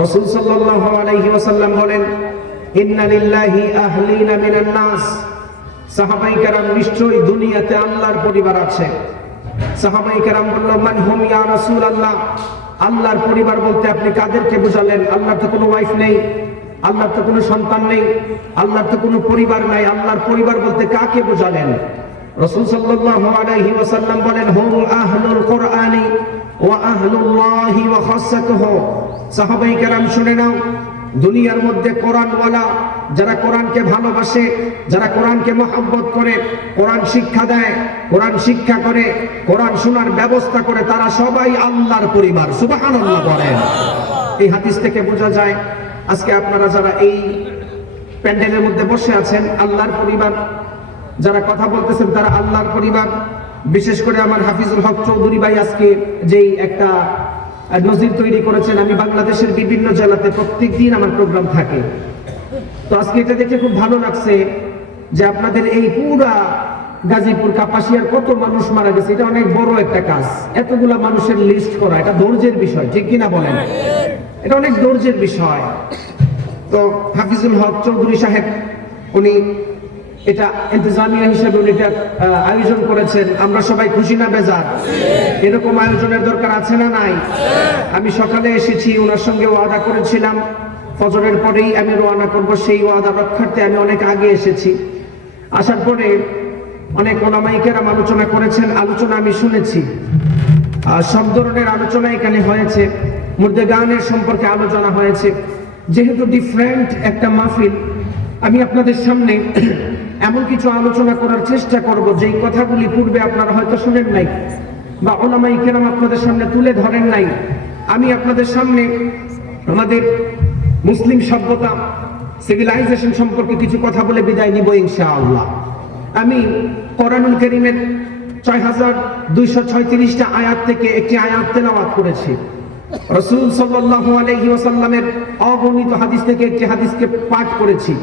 রাসূল সাল্লাল্লাহু আলাইহি ওয়াসাল্লাম বলেন, ইন্না লিল্লাহি আহলিনা মিনান নাস। সাহাবায়ে কেরাম, নিশ্চয়ই দুনিয়াতে আল্লাহর পরিবার আছে। সাহাবায়ে কেরাম বলল, মান হুম ইয়া রাসূলুল্লাহ, আল্লাহর পরিবার বলতে আপনি কাদেরকে বোঝালেন? আল্লাহর তো কোনো ওয়াইফ নেই, আল্লাহর তো কোনো সন্তান নেই, আল্লাহর তো কোনো পরিবার নাই, আল্লাহর পরিবার বলতে কাকে বোঝালেন? রাসূল সাল্লাল্লাহু আলাইহি ওয়াসাল্লাম বলেন, হুম আহলুল কুরআনি ওয়া আহলুল্লাহি ওয়া খাসসাতুহু। সাহাবায়ে কেরাম শুনে নাও, দুনিয়ার মধ্যে কোরআনওয়ালা, যারা কোরআনকে ভালোবাসে, যারা কোরআনকে মহব্বত করে, কোরআন শিক্ষা দেয়, কোরআন শিক্ষা করে, কোরআন শোনার ব্যবস্থা করে, তারা সবাই আল্লাহর পরিবার। সুবহানাল্লাহ বলেন। এই হাদিস থেকে বোঝা যায় আজকে আপনারা যারা এই প্যান্ডেলের মধ্যে বসে আছেন, আল্লাহর পরিবার। যারা কথা বলতেছেন তারা আল্লাহর পরিবার। বিশেষ করে আমার হাফিজুল হক চৌধুরী ভাই আজকে যেই একটা নজির তৈরি করেছেন, আমি বাংলাদেশের বিভিন্ন জেলাতে প্রত্যেক দিন আমার প্রোগ্রাম থাকে, তো আজকে এটা দেখে খুব ভালো লাগছে যে আপনাদের এই পুরা গাজীপুর কাপাসিয়ার কত মানুষ মারা গেছে, এটা অনেক বড় একটা কাজ। এতগুলা মানুষের লিস্ট করা, এটা ধৈর্যের বিষয়, ঠিক কিনা বলেন? এটা অনেক ধৈর্যের বিষয়। তো হাফিজুল হক চৌধুরী সাহেব উনি এটা ইন্তজামিয়া হিসেবে উনি এটা আয়োজন করেছেন। আমরা সবাই খুশি না বেজার? এরকম আয়োজনের দরকার আছে না নাই? আমি সকালে এসেছি, ওনার সঙ্গে ওয়াদা করেছিলাম ফজরের পরেই আমি রওনা করব, সেই ওয়াদা রক্ষার্থে আমি অনেক আগে এসেছি। আসার পরে অনেক ওলামায়ে কেরাম আলোচনা করেছেন, আলোচনা আমি শুনেছি। সব ধরনের আলোচনা এখানে হয়েছে, মুর্দে গানের সম্পর্কে আলোচনা হয়েছে। যেহেতু ডিফারেন্ট একটা মাহফিল, আমি আপনাদের সামনে এমন কিছু আলোচনা করার চেষ্টা করব যেই কথাগুলি পূর্বে আপনারা হয়তো শুনেন নাই বা ওলামায়ে কেরাম আপনাদের সামনে তুলে ধরেন নাই। আমি আপনাদের সামনে আমাদের মুসলিম সভ্যতা, সিভিলাইজেশন সম্পর্কে কিছু কথা বলে বিদায় নিব ইনশাআল্লাহ। আমি কোরআনুল কারীমের ৬২৩৬টা আয়াত থেকে একটি আয়াত তেলাওয়াত করেছি। রাসূল সাল্লাল্লাহু আলাইহি ওয়াসাল্লামের অগণিত হাদিস থেকে একটি হাদিসকে পাঠ করেছি।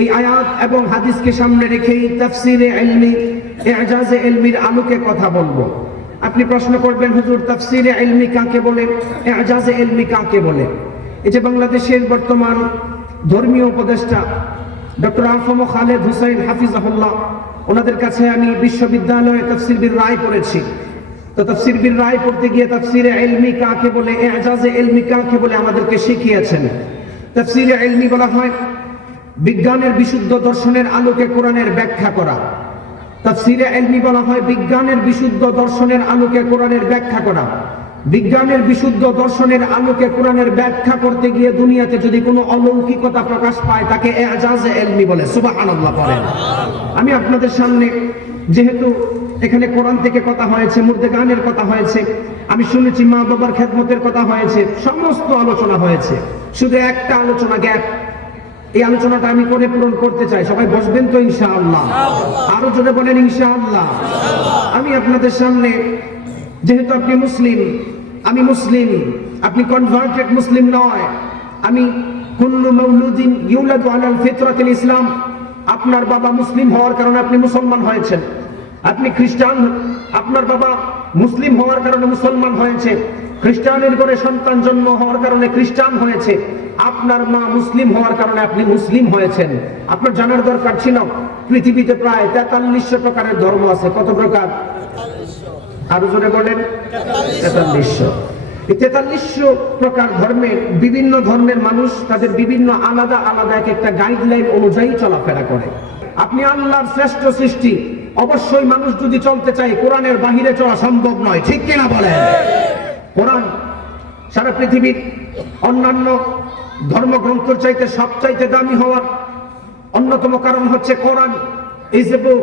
এই আয়াত এবং হাদিসকে সামনে রেখেই তাফসীরে ইলমি, ইজাজে ইলমির আলোকে কথা বলবো। আপনি প্রশ্ন করবেন, হুজুর তাফসীরে ইলমি কাকে বলে, ইজাজে ইলমি কাকে বলে? এই যে বাংলাদেশের বর্তমান ধর্মীয় উপদেষ্টা ডক্টর আফম খালেদ হুসাইন হাফিজাহুল্লাহ, ওনাদের কাছে আমি বিশ্ববিদ্যালয়ে তাফসীর বির রায় পড়েছি। তো তাফসীর বির রায় পড়তে গিয়ে তাফসীরে ইলমি কাকে বলে, ইজাজে ইলমি কাকে বলে আমাদেরকে শিখিয়েছেন। তাফসীরে ইলমি বলা হয় বিজ্ঞানের বিশুদ্ধ দর্শনের আলোকে কোরআনের ব্যাখ্যা করা। তাফসীরে ইলমি বলা হয় বিজ্ঞানের বিশুদ্ধ দর্শনের আলোকে কোরআনের ব্যাখ্যা করা। বিজ্ঞানের বিশুদ্ধ দর্শনের আলোকে কোরআনের ব্যাখ্যা করতে গিয়ে দুনিয়াতে যদি কোনো অলৌকিকতা প্রকাশ পায়, তাকে ইজাজে ইলমি বলে। সুবহানাল্লাহ পড়েন। আমি আপনাদের সামনে, যেহেতু এখানে কোরআন থেকে কথা হয়েছে, মুর্দে গানের কথা হয়েছে, আমি শুনেছি মা বাবার খেদমতের কথা হয়েছে, সমস্ত আলোচনা হয়েছে, শুধু একটা আলোচনা গ্যাপ। এই আলোচনাটা আমি করে পূরণ করতে চাই। সবাই বসবেন তো ইনশাআল্লাহ? আরো জোরে বলেন ইনশাআল্লাহ। আমি আপনাদের সামনে, যেহেতু আপনি মুসলিম, আমি মুসলিম, আপনি কনভার্টেড মুসলিম নয়। আমি কুল্লু মাউলুদিন ইউলাদু আলাল ফিতরাতিল ইসলাম। আপনার বাবা মুসলিম হওয়ার কারণে আপনি মুসলমান হয়েছেন। আপনি খ্রিস্টান, আপনার বাবা মুসলিম হওয়ার কারণে মুসলমান হয়েছে। খ্রিস্টানের ঘরে সন্তান জন্ম হওয়ার কারণে খ্রিস্টান হয়েছে। আপনার মা মুসলিম হওয়ার কারণে আপনি মুসলিম হয়েছেন। আপনার জানার দরকার ছিল পৃথিবীতে প্রায় ৪৩০০ প্রকারের ধর্ম আছে। কত প্রকার? আরো জোরে বলেন। ৪৩০০। এই ৪৩০০ প্রকার ধর্মের, বিভিন্ন ধর্মের মানুষ তাদের বিভিন্ন আলাদা আলাদা এক একটা গাইডলাইন অনুযায়ী চলাফেরা করে। আপনি আল্লাহর শ্রেষ্ঠ সৃষ্টি, অবশ্যই মানুষ যদি চলতে চায় কোরআনের বাহিরে চলা সম্ভব নয়, ঠিক কিনা বলেন? কোরআন সারা পৃথিবীর অন্যান্য ধর্মগ্রন্থের চাইতে সবচাইতে দামি হওয়ার অন্যতম কারণ হচ্ছে Quran is a book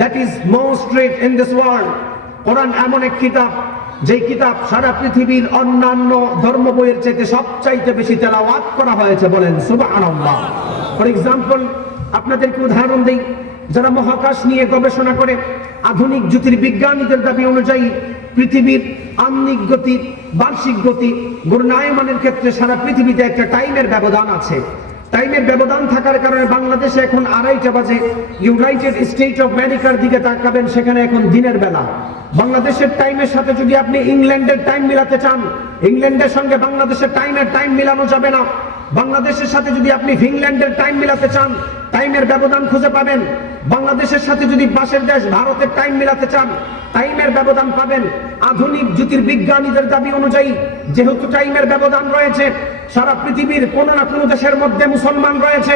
that is most read in this world. Quran এমন এক কিতাব, যেই কিতাব সারা পৃথিবীর অন্যান্য ধর্ম বইয়ের চাইতে সবচাইতে বেশি তেলাওয়াত করা হয়েছে। বলেন সুবহানাল্লাহ। ফর এক্সাম্পল, আপনাদেরকে উদাহরণ দিই, যারা মহাকাশ নিয়ে গবেষণা করে, আধুনিক জ্যোতির্বিজ্ঞানীদের দাবি অনুযায়ী পৃথিবীর আহ্নিক গতি, বার্ষিক গতি, ঘূর্ণায়মানের ক্ষেত্রে সারা পৃথিবীতে একটা টাইমের ব্যবধান আছে। টাইমের ব্যবধান থাকার কারণে বাংলাদেশে এখন 2:30 বাজে। ইউনাইটেড স্টেট অফ আমেরিকার দিকে তাকাবেন, সেখানে এখন দিনের বেলা। বাংলাদেশের টাইমের সাথে যদি আপনি ইংল্যান্ডের টাইম মিলাতে চান, ইংল্যান্ডের সঙ্গে বাংলাদেশের টাইম মিলানো যাবে না। বাংলাদেশের সাথে যদি আপনি ফিনল্যান্ডের টাইম মিলাতে চান, টাইমের ব্যবধান খুঁজে পাবেন। বাংলাদেশের সাথে যদি পাশের দেশ ভারতের টাইম মিলাতে চান, টাইমের ব্যবধান পাবেন। আধুনিক জ্যোতির্বিজ্ঞানীদের দাবি অনুযায়ী যেহেতু টাইমের ব্যবধান রয়েছে, সারা পৃথিবীর কোনো না কোনো দেশের মধ্যে মুসলমান রয়েছে।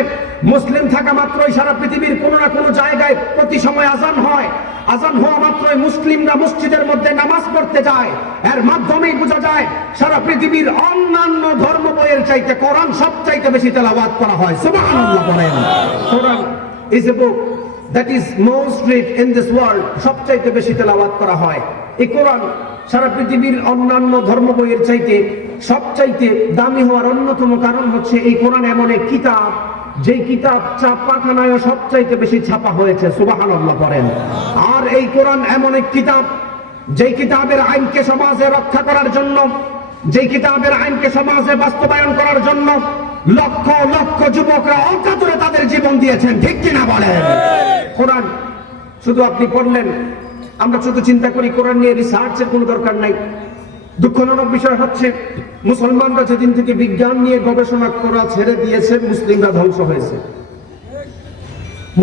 মুসলিম থাকা মাত্রই সারা পৃথিবীর কোনো না কোনো জায়গায় প্রতি সময় আজান হয়। আজান হওয়া মাত্রই মুসলিমরা মসজিদের মধ্যে নামাজ পড়তে যায়। এর মাধ্যমেই বোঝা যায় সারা পৃথিবীর অন্যান্য ধর্ম বইয়ের চাইতে কোরআন সবচাইতে বেশি তেলাওয়াত করা হয়। সুবহানাল্লাহ বলেন। Quran is a book that is most read in this world, সবচাইতে বেশি তেলাওয়াত করা হয়। এই কোরআন সারা পৃথিবীর অন্যান্য ধর্ম বইয়ের চাইতে সবচাইতে দামি হওয়ার অন্যতম কারণ হচ্ছে এই কোরআন এমন এক কিতাব, যেই কিতাব ছাপাখানায় সবচাইতে বেশি ছাপা হয়েছে। সুবহানাল্লাহ পড়েন। আর এই কোরআন এমন এক কিতাব, যেই কিতাবের আইনকে সমাজে রক্ষা করার জন্য, যেই কিতাবের আইনকে সমাজে বাস্তবায়ন করার জন্য লক্ষ লক্ষ যুবকরা অকাতরে তাদের জীবন দিয়েছেন। ঠিক কিনা বলেন? কোরআন শুধু আপনি পড়লেন, আমরা শুধু চিন্তা করি কোরআন নিয়ে রিসার্চের কোনো দরকার নাই। দুঃখজনক বিষয় হচ্ছে মুসলমানরা যেদিন থেকে বিজ্ঞান নিয়ে গবেষণা করা ছেড়ে দিয়েছে, মুসলিমরা ধ্বংস হয়েছে।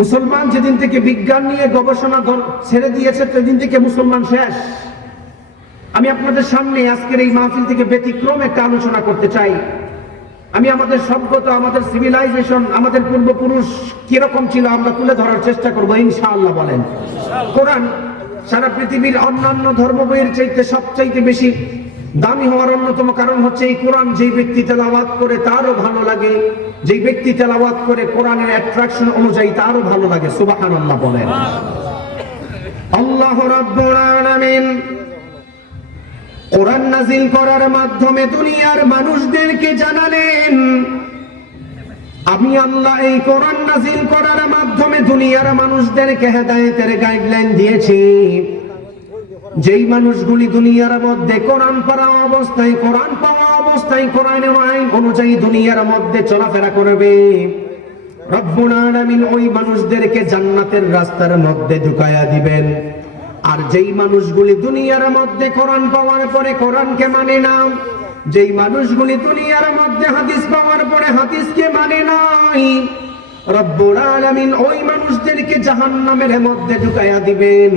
মুসলমান যেদিন থেকে বিজ্ঞান নিয়ে গবেষণা ছেড়ে দিয়েছে, সেদিন থেকে মুসলমান শেষ। আমি আপনাদের সামনে আজকের এই মাহফিল থেকে ব্যতিক্রম একটা আলোচনা করতে চাই। আমি আমাদের সভ্যতা, আমাদের সিভিলাইজেশন, আমাদের পূর্বপুরুষ কিরকম ছিল আমরা তুলে ধরার চেষ্টা করবো ইনশাআল্লাহ বলেন। কোরআন সারা পৃথিবীর অন্যান্য ধর্ম বইয়ের চাইতে সবচাইতে বেশি দামি হওয়ার অন্যতম কারণ হচ্ছে এই কোরআন যেই ব্যক্তি তেলাওয়াত করে তারও ভালো লাগে, যেই ব্যক্তি তেলাওয়াত করে কোরআনের অ্যাট্রাকশন অনুযায়ী তারও ভালো লাগে। সুবহানাল্লাহ বলেন। আল্লাহ রাব্বুল আলামিন কোরআন নাযিল করার মাধ্যমে দুনিয়ার মানুষদেরকে জানালেন, আমি আল্লাহ এই কোরআন নাযিল করার মাধ্যমে দুনিয়ার মানুষদেরকে হেদায়েতের গাইডলাইন দিয়েছি। যেই মানুষগুলি দুনিয়ার মধ্যে কোরআন পড়া অবস্থায়, কোরআন পাওয়া অবস্থায় কোরআনের আইন অনুযায়ী দুনিয়ার মধ্যে চলাফেরা করবে, রব্বুল আলামিন ওই মানুষদেরকে জান্নাতের রাস্তার মধ্যে ঢুকায়া দিবেন। আর যেই মানুষগুলি দুনিয়ার মধ্যে কোরআন পাওয়ার পরে কোরআনকে মানে না, যেই মানুষগুলি দুনিয়ার মধ্যে হাদিস পাওয়ার পরে হাদিসকে মানে নাই, রব্বুল আলামিন ওই মানুষদেরকে জাহান্নামের মধ্যে ঢুকায়া দিবেন।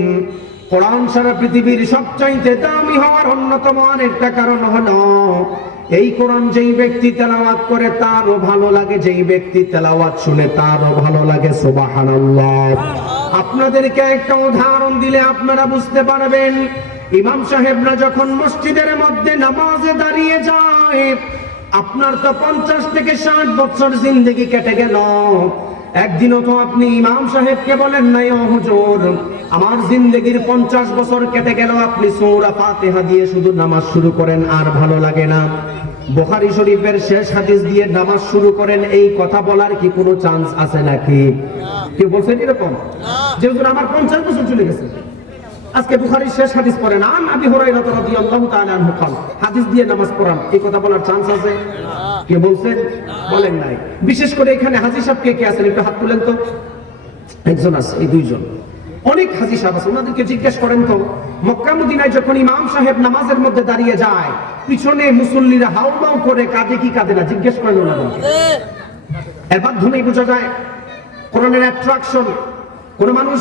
কোরআন সারা পৃথিবীর সবচাইতে দামি হওয়ার অন্যতম আরেকটা কারণ হলো এই কোরআন যেই ব্যক্তি তেলাওয়াত করে তারও ভালো লাগে, যেই ব্যক্তি তেলাওয়াত শুনে তারও ভালো লাগে। সুবহানাল্লাহ। আপনাদেরকে একটা উদাহরণ দিলে আপনারা বুঝতে পারবেন। ইমাম সাহেবরা যখন মসজিদের মধ্যে নামাজে দাঁড়িয়ে যায়, আপনার তো 50 থেকে 60 বছর জিন্দেগি কেটে গেল, একদিনও তো আপনি ইমাম সাহেবকে বলেন নাই, ও হুজুর আমার জিন্দেগির 50 বছর কেটে গেল, আপনি সূরা ফাতিহা দিয়ে শুধু নামাজ শুরু করেন আর ভালো লাগে না, বুখারী শরীফের শেষ হাদিস দিয়ে নামাজ শুরু করেন, এই কথা বলার কি কোনো চান্স আছে নাকি? কেউ বলছেন এরকম যে হুজুর আমার 50 বছর চলে গেছে, আজকে বুখারীর শেষ হাদিস পড়েন, আন আবি হুরায়রা রাদিয়াল্লাহু তাআলা আনহু قال, হাদিস দিয়ে নামাজ পড়ান, এই কথা বলার চান্স আছে? কে বলছেন? বলেন নাই। বিশেষ করে এখানে হাজী সাহেব কে আছেন একটু হাত তুলেন তো। একজন আছে, এই দুইজন। অনেক হাজী সাহেব আছে, ওনাদেরকে জিজ্ঞেস করেন তো, মক্কা মদিনায় যখন ইমাম সাহেব নামাজের মধ্যে দাঁড়িয়ে যায়, পিছনে মুসল্লিরা হাউমাউ করে কাঁদে কি কাঁদে না? জিজ্ঞেস করেন ওনাদেরকে। এর মাধ্যমেই বোঝা যায় কোরআনের অ্যাট্রাকশন। কোন মানুষ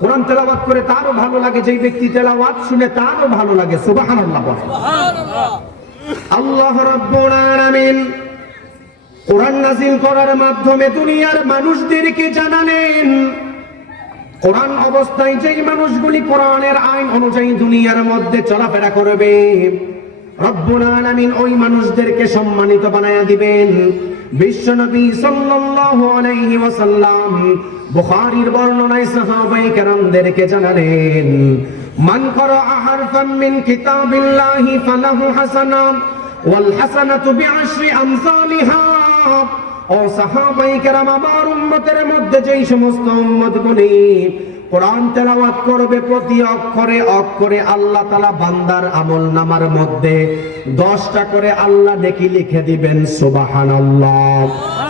কোরআন তেলাওয়াত করে তারও ভালো লাগে, যেই ব্যক্তি তেলাওয়াত শুনে তারও ভালো লাগে। সুবহানাল্লাহ। সুবহানাল্লাহ। আল্লাহ রাব্বুল আলামিন কোরআন নাযিল করার মাধ্যমে দুনিয়ার মানুষদেরকে জানালেন, কোরআন অবস্থায় যেই মানুষগুলি কোরআনের আইন অনুযায়ী দুনিয়ার মধ্যে চলাফেরা করবে, রব্বুল আলামিন ওই মানুষদেরকে সম্মানিত বানায়া দিবেন। বিশ্বনবী সাল্লাল্লাহু আলাইহি ওয়াসাল্লাম বুখারীর বর্ণনায় সাহাবায়ে কেরামদেরকে জানালেন, মান ক্বারাআ হারফান মিন কিতাবিল্লাহি ফালাহু হাসানা ওয়াল হাসানাতু বিআশরি আমসালিহা। ও সাহাবায়ে কেরাম, আমার উম্মতের মধ্যে যেই সমস্ত উম্মতগুলি কোরআন তেলাওয়াত করবে, প্রতি অক্ষরে অক্ষরে আল্লাহ তাআলা বান্দার আমলনামার মধ্যে 10টা করে আল্লাহ নেকি লিখে দিবেন। সুবহানাল্লাহ।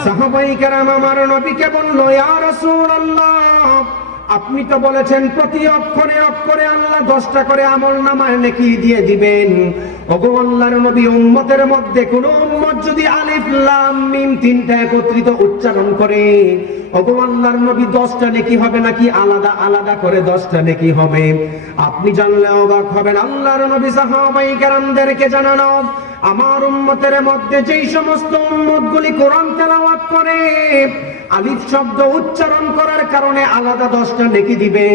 সাহাবায়ে কেরাম আমার নবীকে বলল, ইয়া রাসূলুল্লাহ, আপনি তো বলেছেন প্রতি অক্ষরে অক্ষরে আল্লাহ 10টা করে আমলনামায় নেকি দিয়ে দিবেন। ওগো আল্লাহর নবী, উম্মতের মধ্যে কোন উম্মত যদি আলিফ লাম মিম 3টা একত্রিত উচ্চারণ করে, ওগো আল্লাহর নবী 10টা নেকি হবে নাকি আলাদা আলাদা করে 10টা নেকি হবে? আপনি জানলে অবাক হবেন। আল্লাহর নবী সাহাবায়ে কেরামদেরকে জানানো, আমার উম্মতের মধ্যে যেই সমস্ত উম্মতগুলি কোরআন তেলাওয়াত করে, আলিফ শব্দ উচ্চারণ করার কারণে আলাদা 10টা নেকি দিবে,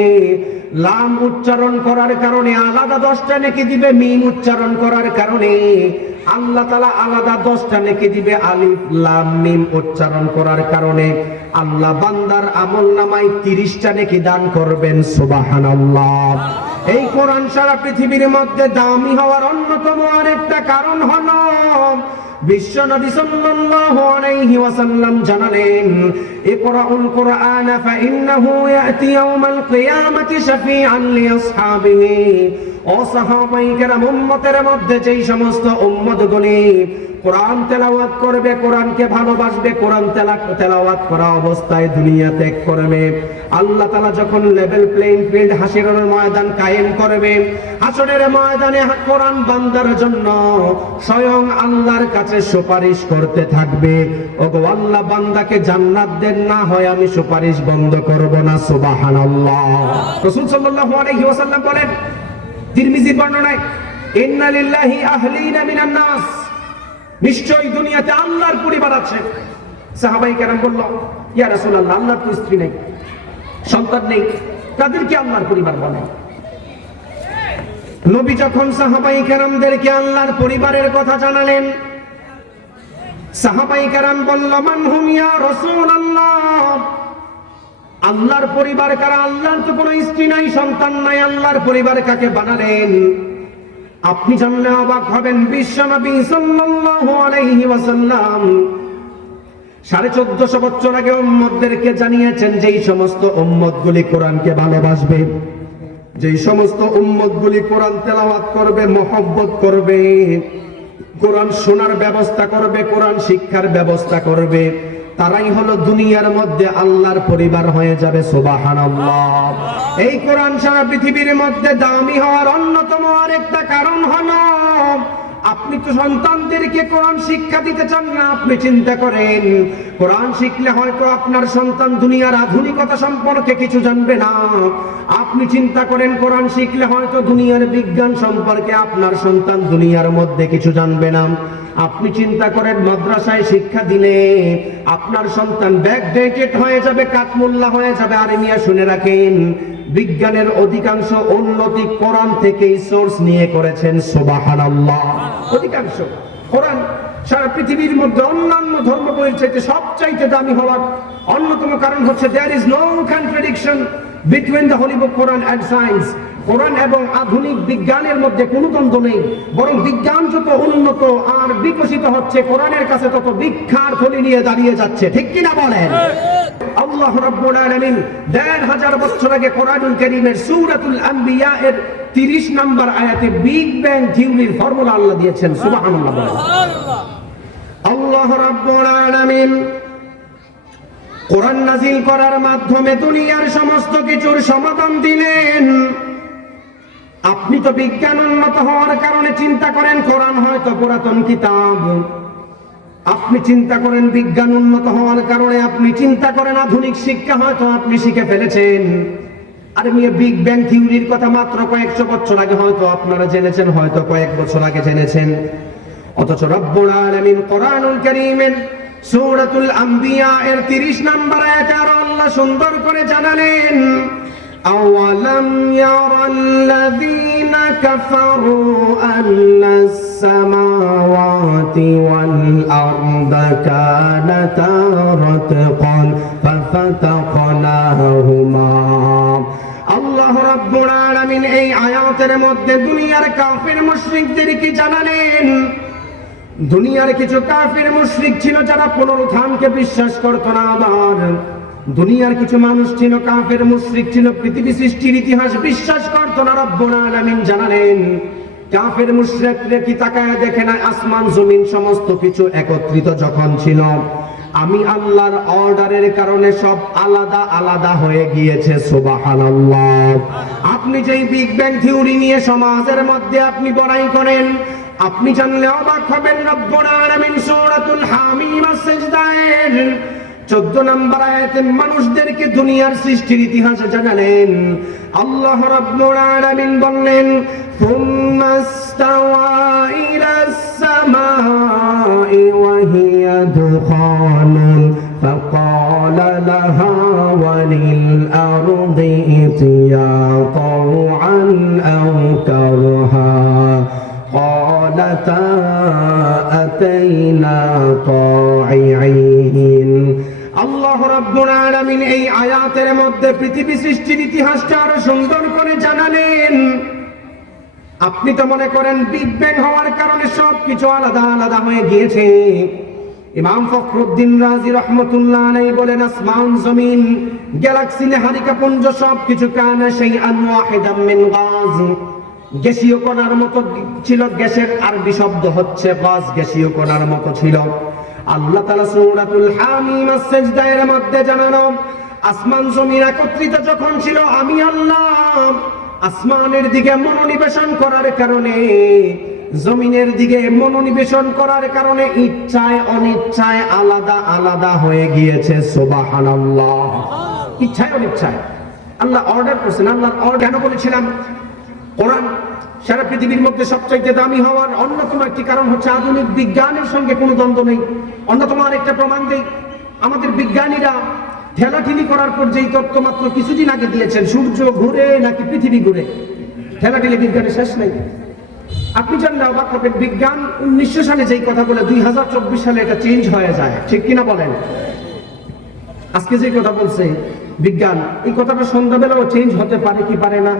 লাম উচ্চারণ করার কারণে আলাদা 10টা নেকি দিবে, মিম উচ্চারণ করার কারণে আল্লাহ তাআলা আলাদা 10টা নেকি দিবে। আলিফ লাম মিম উচ্চারণ করার কারণে আল্লাহ বান্দার আমলনামায় 30টা নেকি দান করবেন। সুবহানাল্লাহ। এই কোরআন সারা পৃথিবীর মধ্যে দামি হওয়ার অন্যতম আরেকটা কারণ হলো, বিশ্ব নবী সাল্লাল্লাহু আলাইহি ওয়াসাল্লাম জানালেন, ইকরাউল কুরআন ফাইন্নাহু ইয়াতি ইয়াউমাল কিয়ামাতি শাফিআন লিআসহাবিহি। ও সাহাবায়ে কেরাম, উম্মতের মধ্যে যেই সমস্ত উম্মতগুলি কোরআন তেলাওয়াত করবে, কোরআনকে ভালোবাসবে, কোরআন তেলাওয়াত করা অবস্থায় দুনিয়া ত্যাগ করবে, আল্লাহ তাআলা যখন লেভেল প্লেইং ফিল্ড হাসরের ময়দান কায়েম করবে, হাসরের ময়দানে কোরআন বান্দার জন্য স্বয়ং আল্লাহর কাছে সুপারিশ করতে থাকবে। ওগো আল্লাহ, বান্দাকে জান্নাত দেন, না হয় আমি সুপারিশ বন্ধ করব না। সুবহানাল্লাহ। রাসূল সাল্লাল্লাহু আলাইহি ওয়াসাল্লাম বলেন, তিরমিজির বর্ণনায়, ইন্না লিল্লাহি আহলিনা মিনান নাস, নিশ্চয়ই দুনিয়াতে আল্লাহর পরিবার আছে। সাহাবায়ে কেরাম বলল, ইয়া রাসূলুল্লাহ, আল্লাহর তো স্ত্রী নেই, সন্তান নেই, তাদেরকে আল্লাহর পরিবার বলে? নবী যখন সাহাবায়ে কেরামদেরকে আল্লাহর পরিবারের কথা জানালেন, সাহাবায়ে কেরাম বলল, মান হুম ইয়া রাসূলুল্লাহ, আল্লাহর পরিবার কারা? আল্লাহর তো কোনো স্ত্রী নাই, সন্তান নাই, আল্লাহর পরিবার কাকে বানালেন? আপনি জানলে অবাক হবেন। বিশ্ব নবী সাল্লাল্লাহু আলাইহি ওয়াসাল্লাম 1450 বছর আগে উম্মতদেরকে জানিয়েছেন, যেই সমস্ত উম্মতগুলি কোরআনকে ভালোবাসবে, যেই সমস্ত উম্মতগুলি কোরআন তেলাওয়াত করবে, মহব্বত করবে, কোরআন শোনার ব্যবস্থা করবে, কোরআন শিক্ষার ব্যবস্থা করবে, তারাই হলো দুনিয়ার মধ্যে আল্লাহর পরিবার হয়ে যাবে। সুবহানাল্লাহ। এই কোরআন সারা পৃথিবীর মধ্যে দামি হওয়ার অন্যতম আরেকটা কারণ হলো, আপনি তো সন্তানদেরকে কোরআন শিক্ষা দিতে চান না। আপনি চিন্তা করেন, কোরআন শিখলে হয়তো আপনার সন্তান দুনিয়ার আধুনিকতা সম্পর্কে কিছু জানবে না। আপনি চিন্তা করেন, কোরআন শিখলে হয়তো দুনিয়ার বিজ্ঞান সম্পর্কে আপনার সন্তান দুনিয়ার মধ্যে কিছু জানবে না। আপনি চিন্তা করেন, মাদ্রাসায় শিক্ষা দিলে আপনার সন্তান ব্যাকডেটেড হয়ে যাবে, কাঠমোল্লা হয়ে যাবে। আরে মিয়া, শুনে রাখেন, বিজ্ঞানের অধিকাংশ উন্নতি কোরআন থেকেই সোর্স নিয়ে করেছেন। সুবহানাল্লাহ। অধিকাংশ কোরআন সারা পৃথিবীর মধ্যে অন্যান্য ধর্মগুলির চাইতে সবচাইতে দামি হওয়ার অন্যতম কারণ হচ্ছে, there is no contradiction between the holy book Quran and science. Quran এবং আধুনিক বিজ্ঞানের মধ্যে কোনো দ্বন্দ্ব নেই, বরং বিজ্ঞান যত উন্নত আর বিকশিত হচ্ছে, কোরআনের কাছে তত ভিক্ষার থলি নিয়ে দাঁড়িয়ে যাচ্ছে। ঠিক কিনা বলেন? আল্লাহ রাব্বুল আলামিন ১৫০০ বছর আগে কোরআনুল কারীমের সূরাতুল আম্বিয়া এর ৩০ নম্বর আয়াতে বিগ ব্যাং থিওরির ফর্মুলা আল্লাহ দিয়েছেন। সুবহানাল্লাহ বলেন। আল্লাহ রাব্বুল আলামিন কোরআন নাযিল করার মাধ্যমে দুনিয়ার সমস্ত কিছুর সমাধান দিলেন। আপনি তো বিজ্ঞান উন্নত হওয়ার কারণে চিন্তা করেন কোরআন হয়তো পুরাতন কিতাব। আপনি চিন্তা করেন বিজ্ঞান উন্নত হওয়ার কারণে, আপনি চিন্তা করেন আধুনিক শিক্ষা হয়তো আপনি শিখে ফেলেছেন। আর মেয়ে, বিগ ব্যাং থিওরির কথা মাত্র কয়েকশো বছর আগে হয়তো আপনারা জেনেছেন, হয়তো কয়েক বছর আগে জেনেছেন। অথচ রব্বুল আলামিন কোরআনুল কারীমের সূরাতুল আম্বিয়া এর 30 নম্বর আয়াতে আল্লাহ সুন্দর করে জানালেন, আওয়ালাম ইয়ারাল্লাযীনা কাফারু আন্নাস সামাওয়াতি ওয়াল আরদা কানাতা রাতকান ফাফাতাকনাহুমা। আল্লাহ রাব্বুল আলামিন এই আয়াতের মধ্যে দুনিয়ার কাফির মুশরিকদেরকে জানালেন, দুনিয়ার কিছু কাফির মুশরিক ছিল যারা পুনরুত্থানকে বিশ্বাস করত না। আবার দুনিয়ার কিছু মানুষ ছিল, কাফের মুশরিক ছিল, পৃথিবী সৃষ্টির ইতিহাস বিশ্বাস করত না। রব্বুল আলামিন জানালেন, কাফের মুশরিকরা কি তাকায় দেখে না আসমান জমিন সমস্ত কিছু একত্রিত যখন ছিল, আমি আল্লাহর অর্ডারের কারণে সব আলাদা আলাদা হয়ে গিয়েছে। সুবহানাল্লাহ। আপনি যেই বিগ ব্যাং থিওরি নিয়ে সমাজের মধ্যে আপনি বড়াই করেন, আপনি জানলে অবাক হবেন। রব্বুল আলামিন সূরাতুল হামিম সাজদায়ের 14 নম্বর আয়াতে মানুষদেরকে দুনিয়ার সৃষ্টির ইতিহাস জানালেন। আল্লাহ রাব্বুল আলামিন বললেন, ফুম্মাস্তাওয়া ইলাস সামাই ওয়া হিয়া দুখানুন ফাকালা লাহা ওয়া লিল আরদি ইতিয়া তাওআন আও কারহা قالتا أتينا طائعين। আল্লাহ রাব্বুল আলামিন এই আয়াতের মধ্যে পৃথিবী সৃষ্টির ইতিহাসটা আরো সুন্দর করে জানালেন। আপনি তো মনে করেন বিগ ব্যাং হওয়ার কারণে সবকিছু আলাদা আলাদা হয়ে গিয়েছে। ইমাম ফখরুদ্দিন রাজি রহমতুল্লাহ আলাইহি বলেন, আসমান জমিন গ্যালাক্সি নেহারিকা পুঞ্জ সবকিছু কানা শাইআন ওয়াহিদাম মিন গাজ, গ্যাসীয় কণার মতো ছিল। গ্যাসের আরবি শব্দ হচ্ছে গাজ, গ্যাসীয় কণার মতো ছিল। আল্লাহ তাআলা সূরাতুল হামিম সাজদায়ের মধ্যে জানানো, আসমান জমিন একত্রিত যখন ছিল, আমি আল্লাহ আসমানের দিকে মনোনিবেশন করার কারণে, জমিনের দিকে মনোনিবেশন করার কারণে ইচ্ছায় অনিচ্ছায় আলাদা আলাদা হয়ে গিয়েছে। সুবহানাল্লাহ। ইচ্ছায় অনিচ্ছায় আল্লাহ অর্ডার করেছেন। আল্লাহর অর্ডার কেন বলেছিলাম? কোরআন সারা পৃথিবীর মধ্যে সবচাইতে দামি হওয়ার অন্যতম একটি কারণ হচ্ছে আধুনিক বিজ্ঞানের সঙ্গে কোনো দ্বন্দ্ব নেই। অন্যতম আরেকটা প্রমাণ দেই, আমাদের বিজ্ঞানীরা ঠেলাঠেলি করার পর যেই তত্ত্ব মাত্র কিছুদিন আগে দিয়েছেন, সূর্য ঘুরে নাকি পৃথিবী ঘুরে, ঠেলাঠেলি বিজ্ঞানের শেষ নেই। আপনি জানলে অবাক হবেন, বিজ্ঞান 1900 সালে যেই কথা বলে 2024 সালে এটা চেঞ্জ হয়ে যায়, ঠিক কিনা বলেন? আজকে যে কথা বলছে বিজ্ঞান, এই কথাটা সন্ধ্যাবেলাও চেঞ্জ হতে পারে কি পারে না?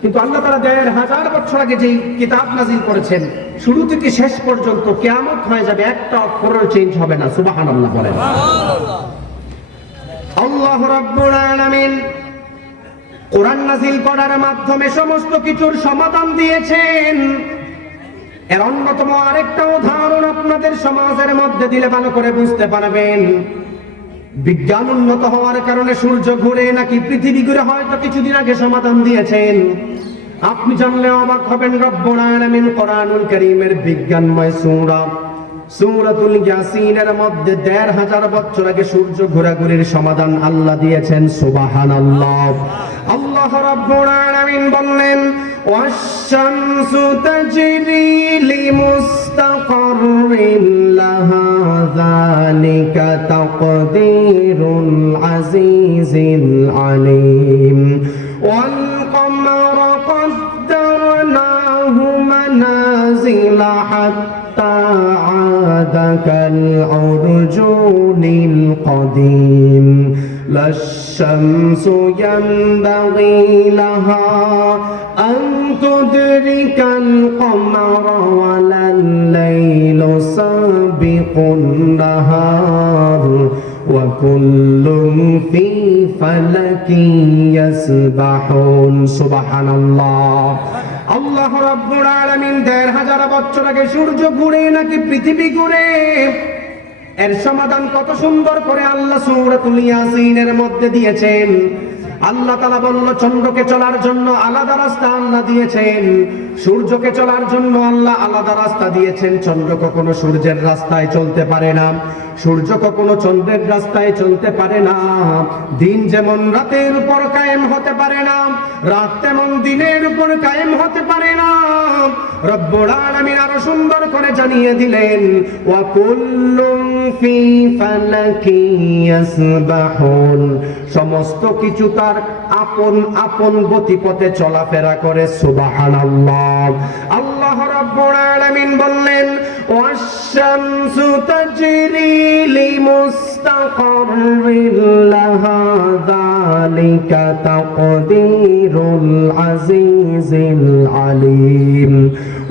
কিন্তু আল্লাহ তাআলা 1000 বছর আগে যেই কিতাব নাজিল করেছেন, শুরু থেকে শেষ পর্যন্ত কিয়ামত হয়ে যাবে, একটা অক্ষরও চেঞ্জ হবে না। সুবহানাল্লাহ বলেন। আল্লাহ রাব্বুল আলামিন কোরআন নাজিল করার মাধ্যমে সমস্ত কিছুর সমাধান দিয়েছেন। এর অন্যতম আরেকটা উদাহরণ আপনাদের সমাজের মধ্যে দিলে ভালো করে বুঝতে পারবেন। বিজ্ঞান উন্নত হওয়ার কারণে সূর্য ঘুরে নাকি পৃথিবী ঘুরে হয়তো কিছুদিন আগে সমাধান দিয়েছেন। আপনি জানলে অবাক হবেন, রব্বুল আলামিন কোরআনুল কারীমের বিজ্ঞানময় সূরা সূরাতুল ইয়াসিনের মধ্যে ১৫০০ বছর আগে সূর্য ঘোরাঘুরির সমাধান আল্লাহ দিয়েছেন। সুবহানাল্লাহ। আল্লাহ রাব্বুল আলামিন বললেন, ওয়াশ-শামসু তাজরি লিমুস্তাকাররিন লাহা যালিকা তাকদীরুল আজিজিল আলীম ওয়াল কমারা কদ্দারনাহু মানাজিলা হাত্তা আদা কাল উরজুনিল কদীম লাশ-শামসু ইয়ানবাগী লাহা আন তুদরিকাল কমারা ওয়ালাল লাইলু সাবিকুন নাহার ওয়া কুল্লুন ফি ফালাকিন ইয়াসবাহুন। সুবহানাল্লাহ। আল্লাহ রাব্বুল আলামিন ১৫০০ বছর আগে সূর্য ঘুরে নাকি পৃথিবী ঘুরে, এর সমাধান কত সুন্দর করে আল্লাহ সূরাতুল ইয়াসিনের মধ্যে দিয়েছেন। আল্লাহ তাআলা বলল, চন্দ্রকে চলার জন্য আলাদা রাস্তা আল্লাহ দিয়েছেন, সূর্যকে চলার জন্য আল্লাহ আলাদা রাস্তা দিয়েছেন। চন্দ্র কখনো সূর্যের রাস্তায় চলতে পারে না, সূর্য কখনো চন্দ্রের রাস্তায় চলতে পারে না। দিন যেমন রাতের উপর কায়েম হতে পারে না, রাত তেমন দিনের উপর কায়েম হতে পারে না। রব্বুল আলামিন আরো সুন্দর করে জানিয়ে দিলেন, ওয়া কুল্লুন ফি ফালাকি ইয়াসবাহুন, সমস্ত কিছু তার আপন আপন গতিপথে চলাফেরা করে। সুবহানাল্লাহ। আল্লাহ রাব্বুল আলামিন বললেন, ওয়াশ-শামসু তাজরি লিমুস্তাকাররিন লাহা যালিকা তাকদীরুল আজিজিল আলীম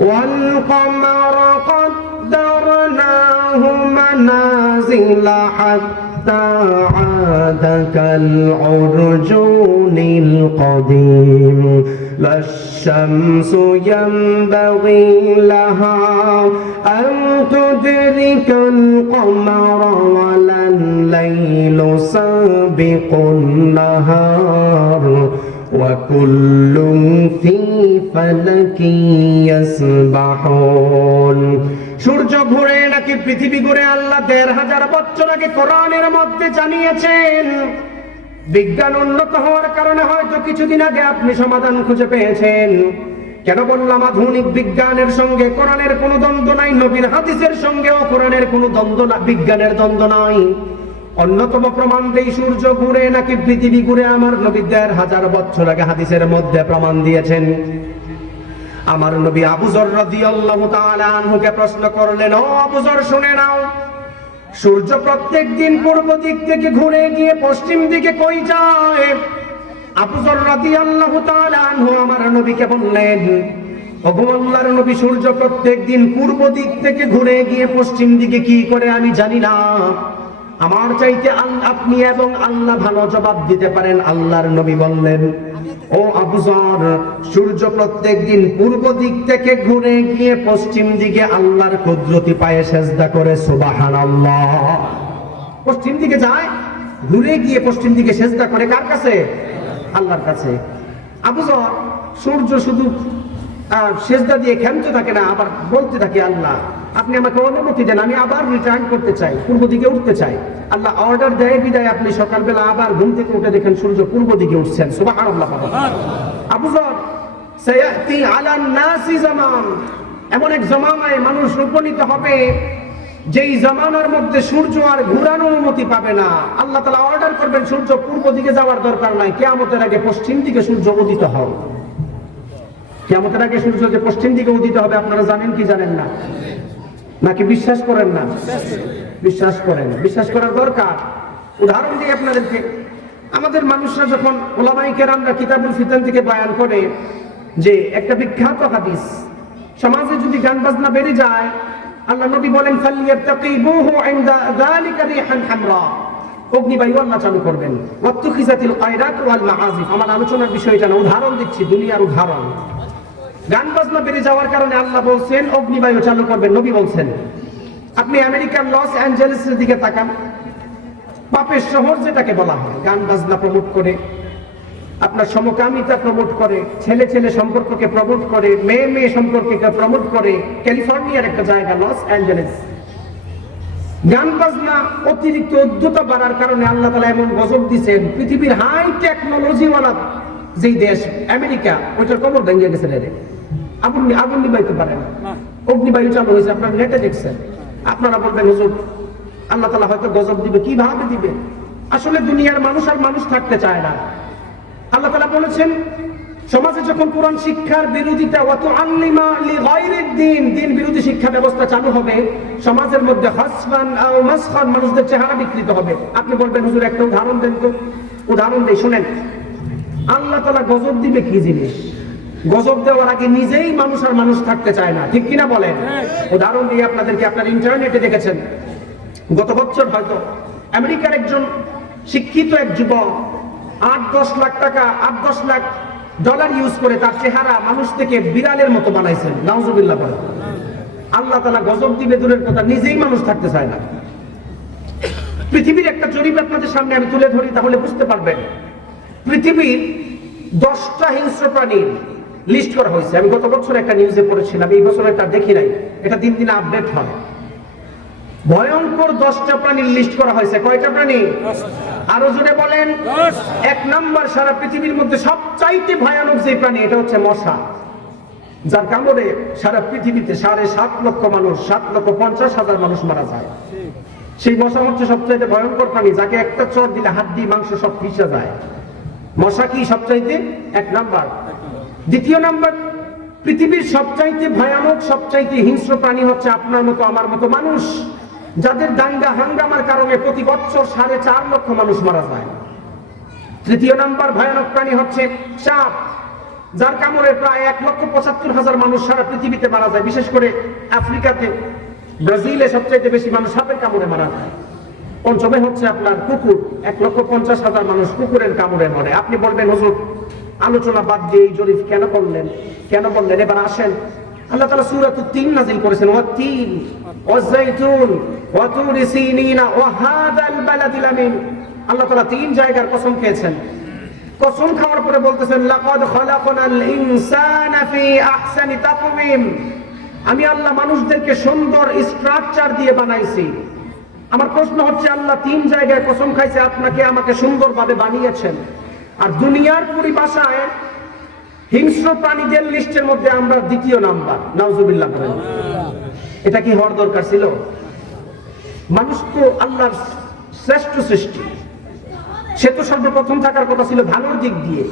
ওয়াল কমারা কদ্দারনাহু মানাজিলা حتى عاد كالعرجون القديم لا الشمس ينبغي لها أن تدرك القمر ولا الليل سابق النهار وكل في فلك يسبحون সূর্য ঘুরে নাকি পৃথিবী ঘুরে আল্লাহ ১৫০০ বছর আগে কোরআনের মধ্যে জানিয়েছেন। বিজ্ঞান উন্নত হওয়ার কারণে হয়তো কিছুদিন আগে আপনি সমাধান খুঁজে পেয়েছেন। কেন বললাম আধুনিক বিজ্ঞানের সঙ্গে কোরআনের কোনো দ্বন্দ্ব নাই, নবীর হাদিসের সঙ্গেও কোরআনের কোনো দ্বন্দ্ব না, বিজ্ঞানের দ্বন্দ্ব নাই। অন্যতম প্রমাণ দেই সূর্য ঘুরে নাকি পৃথিবী ঘুরে আমার নবী ১৫০০ বছর আগে হাদিসের মধ্যে প্রমাণ দিয়েছেন। আমার নবী আবু যর রাদিয়াল্লাহু তাআলা আনহুকে প্রশ্ন করলেন, ও আবু যর শুনে নাও, সূর্য প্রত্যেক দিন পূর্ব দিক থেকে ঘুরে গিয়ে পশ্চিম দিকে কই যায়? আবু যর রাদিয়াল্লাহু তাআলা আনহু আমার নবীকে বললেন, ওগো আল্লাহর নবী, সূর্য প্রত্যেক দিন পূর্ব দিক থেকে ঘুরে গিয়ে পশ্চিম দিকে কি করে আমি জানি না। আমার চাইতে আপনি এবং আল্লাহ ভালো জবাব দিতে পারেন। আল্লাহর নবী বললেন, ও আবু যর, সূর্য প্রত্যেক দিন পূর্ব দিক থেকে ঘুরে গিয়ে পশ্চিম দিকে আল্লাহর কুদরতি পায়ে সেজদা করে সুবহানাল্লাহ। পশ্চিম দিকে যায়, ঘুরে গিয়ে পশ্চিম দিকে সেজদা করে কার কাছে? আল্লাহর কাছে। আবু যর, সূর্য শুধু সেজদা দিয়ে ক্ষান্ত থাকে না, আবার বলতে থাকে, আল্লাহ আপনি আমাকে অনুমতি দেন, আমি আবার রিটার্ন করতে চাই, পূর্ব দিকে উঠতে চাই। আল্লাহ অর্ডার দেয় বিদায় আপনি সকালবেলা আবার ঘুম থেকে উঠে দেখেন সূর্য পূর্ব দিকে উঠছেন। সুবহানাল্লাহ। আবু যর, সায়াতি আলান নাসি জামান, এমন এক জামানায় মানুষ উপনীত হবে যেই জামানার মধ্যে সূর্য আর ঘুরানোর অনুমতি পাবে না। আল্লাহ তাআলা অর্ডার করবেন সূর্য পূর্ব দিকে যাওয়ার দরকার নাই, কিয়ামতের আগে পশ্চিম দিকে সূর্য উদিত হবে। কিয়ামতের আগে সূর্য যে পশ্চিম দিকে উদিত হবে আপনারা জানেন কি জানেন না? নাকি বিশ্বাস করেন না? বিশ্বাস করেন, বিশ্বাস করার দরকার। উদাহরণ দিই আপনাদেরকে। আমাদের মানুষরা যখন উলামায়ে কেরামরা কিতাবুল ফিতান থেকে বয়ান করে যে একটা বিখ্যাত হাদিস, সমাজে যদি গান বাজনা বেড়ে যায়, আল্লাহ নবী বলেন ফালিয়াতাকিবুহু ইনদা যালিকা রিহান হামরা, অগ্নিবায়ু আল্লাহ চালু করবেন। ওয়াত্তুখিজাতিল কায়রাত ওয়াল মাআজিফ। আমার আলোচনার বিষয়টা না, উদাহরণ দিচ্ছি, দুনিয়ার উদাহরণ। গান বাজনা বেড়ে যাওয়ার কারণে আল্লাহ বলছেন অগ্নিবায়ু চালু করবেন, নবী বলছেন। আপনি আমেরিকার লস অ্যাঞ্জেলেসের দিকে তাকান, পাপের শহর যেটাকে বলা হয়, গান বাজনা প্রমোট করে, আপনার সমকামিতা প্রমোট করে, ছেলে ছেলে সম্পর্ককে প্রমোট করে, মেয়ে মেয়ে সম্পর্ককে প্রমোট করে। ক্যালিফোর্নিয়ার একটা জায়গা লস অ্যাঞ্জেলেস। গান বাজনা অতিরিক্ত উদ্ধতা বাড়ার কারণে আল্লাহ তাআলা এমন গজব দিয়েছেন, পৃথিবীর হাই টেকনোলজিওয়ালা যেই দেশ আমেরিকা, ওইটার কবর ভেঙে গেছে। আগুন নিবাইতে পারে না, অগ্নিবায়ু চালু হয়েছে, আপনারা নেটে দেখছেন। আপনারা বলবেন হুজুর আল্লাহ তাআলা হয়তো গজব দিবে, কিভাবে দিবে? আসলে দুনিয়ার মানুষ আর মানুষ থাকতে চায় না। আল্লাহ তাআলা বলেছেন সমাজে যখন কোরআন শিক্ষার বিরোধিতা ওয়াতুআল্লিমা লিগাইরিদ দ্বীন, দ্বীন বিরোধী শিক্ষা ব্যবস্থা চালু হবে, সমাজের মধ্যে হাসফান আও মাসখান, মানুষদের চেহারা বিকৃত হবে। আপনি বলবেন হুজুর একটা উদাহরণ দেন তো। উদাহরণ দেই, শুনেন। আল্লাহ তাআলা গজব দিবে কি জিনিস? গজব দেওয়ার আগে নিজেই মানুষ আর মানুষ থাকতে চায় না, ঠিক কিনা বলেন? উদাহরণ দিয়ে আপনাদেরকে, আপনার ইন্টারনেটে দেখেছেন গত বছর হয়তো আমেরিকার একজন শিক্ষিত এক যুবক ৮-১০ লাখ টাকা, ৮-১০ লাখ ডলার ইউজ করে তার চেহারা মানুষ থেকে বিড়ালের মতো বানাইছেন। নাউজুবিল্লাহ বলেন। আল্লাহ তাআলা গজব দিবে দূরের কথা, নিজেই মানুষ থাকতে চায় না। পৃথিবীর একটা জরিপ আপনাদের সামনে আমি তুলে ধরি, তাহলে বুঝতে পারবেন। পৃথিবীর 10টা হিংস্র প্রাণীর লিস্ট করা হয়েছে। আমি গত বছর একটা নিউজে পড়েছিলাম, এই বছর এটা দেখি নাই, এটা দিন দিন আপডেট হয়। ভয়ঙ্কর 10টা প্রাণীর লিস্ট করা হয়েছে। কয়টা প্রাণী? আরো জোরে বলেন। 1 নাম্বার সারা পৃথিবীর মধ্যে সবচাইতে ভয়ানক যে প্রাণী, এটা হচ্ছে মশা, যার কামড়ে সারা পৃথিবীতে 7.5 লক্ষ মানুষ, 7,50,000 মানুষ মারা যায়। সেই মশা হচ্ছে সবচাইতে ভয়ঙ্কর প্রাণী, যাকে একটা চড় দিলে হাড্ডি মাংস সব পিষে যায়। মশা কি সবচাইতে 1 নাম্বার। দ্বিতীয় নাম্বার, পৃথিবীর সবচাইতে ভয়ানক, সবচাইতে হিংস্র প্রাণী হচ্ছে আপনার মতো আমার মতো মানুষ, যাদের দাঙ্গা হাঙ্গামার কারণে প্রতি বছর 4.5 লক্ষ মানুষ মারা যায়। তৃতীয় নাম্বার ভয়ানক প্রাণী হচ্ছে সাপ, যার কামড়ে প্রায় 1,75,000 মানুষ সারা পৃথিবীতে মারা যায়। বিশেষ করে আফ্রিকাতে, ব্রাজিলে সবচাইতে বেশি মানুষ সাপের কামড়ে মারা যায়। পঞ্চমে হচ্ছে আপনার কুকুর, 1,50,000 মানুষ কুকুরের কামড়ে মরে। আপনি বলবেন হুজুর আলোচনা বাদ দিয়ে এই জরিপ কেন করলেন, কেন বললেন? এবার আসেন, আল্লাহ তাআলা সূরাতুত তিন নাযিল করেছেন, ওয়াত-তিন ওয়াজ-যাইতুন ওয়া তুরি সিনিনা ওয়া হাদাল বালাদিল আমিন। আল্লাহ তাআলা 3 জায়গার কসম খেয়েছেন। কসম খাওয়ার পরে বলতেছেন লাকাদ খালাকনাল ইনসানা ফি আহসানি তাকওয়িম। আমি আল্লাহ মানুষদেরকে সুন্দর স্ট্রাকচার দিয়ে বানাইছি। আমার প্রশ্ন হচ্ছে, আল্লাহ 3 জায়গায় কসম খাইছে, আপনাকে আমাকে সুন্দরভাবে বানিয়েছেন, আর দুনিয়ার পরিভাষায় হিংস্র প্রাণীদের লিস্টের মধ্যে আমরা 2য় নাম্বার। নাউজুবিল্লাহ। এটা কি হওয়ার দরকার ছিল? মানুষ তো আল্লাহর শ্রেষ্ঠ সৃষ্টি, সে তো সর্বপ্রথম থাকার কথা ছিল ভালোর দিক দিয়ে।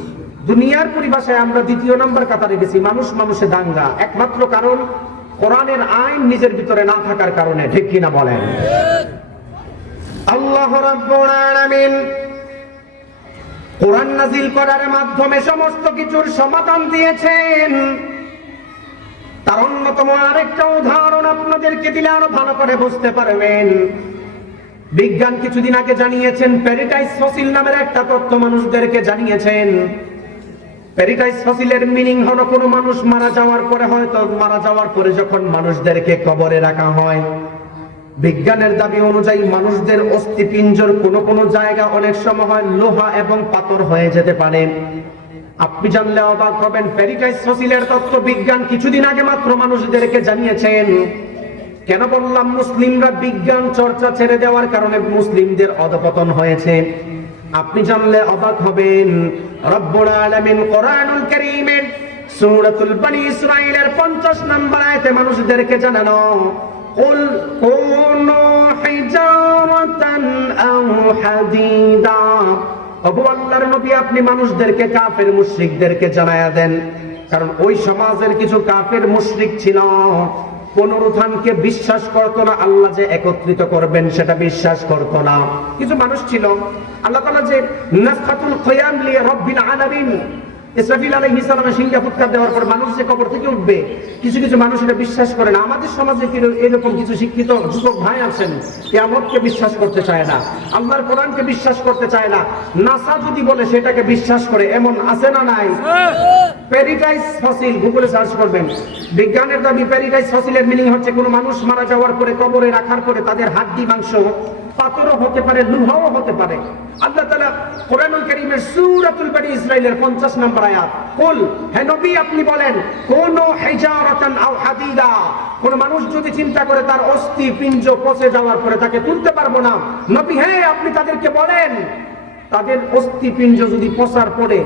দুনিয়ার পরিভাষায় আমরা 2য় নাম্বার কাতারে গেছি। মানুষে দাঙ্গা, একমাত্র কারণ কোরআনের আইন নিজের ভিতরে না থাকার কারণে। ঠিক কিনা বলেন? আল্লাহ রাব্বুল আলামিন কোরআন নাযিল করার মাধ্যমে সমস্ত কিছুর সমাধান দিয়েছেন। তার অন্যতম আরেকটা উদাহরণ আপনাদেরকে দিলে আরো ভালো করে বুঝতে পারবেন। বিজ্ঞান কিছুদিন আগে জানিয়েছেন, প্যারাডাইস ফসিল নামের একটা তত্ত্ব মানুষদেরকে জানিয়েছেন। প্যারাডাইস ফসিলের মিনিং হলো কোনো মানুষ মারা যাওয়ার পরে, হয়তো মারা যাওয়ার পরে যখন মানুষদেরকে কবরে রাখা হয়, বিজ্ঞানের দাবি অনুযায়ী মানুষদের অস্থিপিঞ্জর কোনো জায়গা অনেক সময় হয় লোহা এবং পাথর হয়ে যেতে পারে। আপনি জানলে অবাক হবেন, প্যারাডাইস ফসিলের তত্ত্ব বিজ্ঞান কিছুদিন আগে মাত্র মানুষদেরকে জানিয়েছেন। কেন বললাম? মুসলিমরা বিজ্ঞান চর্চা ছেড়ে দেওয়ার কারণে মুসলিমদের অধপতন হয়েছে। আপনি জানলে অবাক হবেন, রব্বুল আলামিন কোরআনুল কারীমের সূরাতুল বনী ইসরাঈলের 50 নম্বর আয়াতে মানুষদেরকে জানানো, কুল কুনু হিজারাতান আও হাদিদা। ওগো আল্লাহর নবী, আপনি মানুষদেরকে কাফের মুশরিকদেরকে জানায়া দেন, কারণ ওই সমাজের কিছু কাফের মুশরিক ছিল, পুনরুত্থানকে বিশ্বাস করতো না, আল্লাহ যে একত্রিত করবেন সেটা বিশ্বাস করতো না। কিছু মানুষ ছিল, আল্লাহ তাআলা যে নাফখাতুল কিয়াম লি রাব্বিল আলামিন, ইসরাফিল আলাইহিস সালামের সিংহা ফুৎকার দেওয়ার পর মানুষ যে কবর থেকে উঠবে, কিছু কিছু মানুষ এটা বিশ্বাস করে না। আমাদের সমাজে এরকম কিছু শিক্ষিত যুবক ভাই আছেন, কিয়ামতকে বিশ্বাস করতে চায় না, আল্লাহর কোরআনকে বিশ্বাস করতে চায় না। নাসা যদি বলে সেটাকে বিশ্বাস করে, এমন আছে না নাই? প্যারাডাইস ফসিল গুগলে সার্চ করবেন, বিজ্ঞানের দাবি প্যারাডাইস ফসিলের মিনিং হচ্ছে কোনো মানুষ মারা যাওয়ার পরে কবরে রাখার পরে তাদের হাড্ডি মাংস পাথরও হতে পারে, লোহাও হতে পারে। আল্লাহ তাআলা কোরআনুল কারীমের সূরাতুল বনী ইসরাঈলের 50 নম্বর আয়াত, কুল, হে নবী আপনি বলেন, কোন হিজারাতান আও হাদিদা, কোন মানুষ যদি চিন্তা করে তার অস্থি পিঞ্জ পচে যাওয়ার পরে তাকে তুলতে পারবো না, নবী হে আপনি তাদেরকে বলেন, তাদের অস্থি পিঞ্জ যদি পচার পরে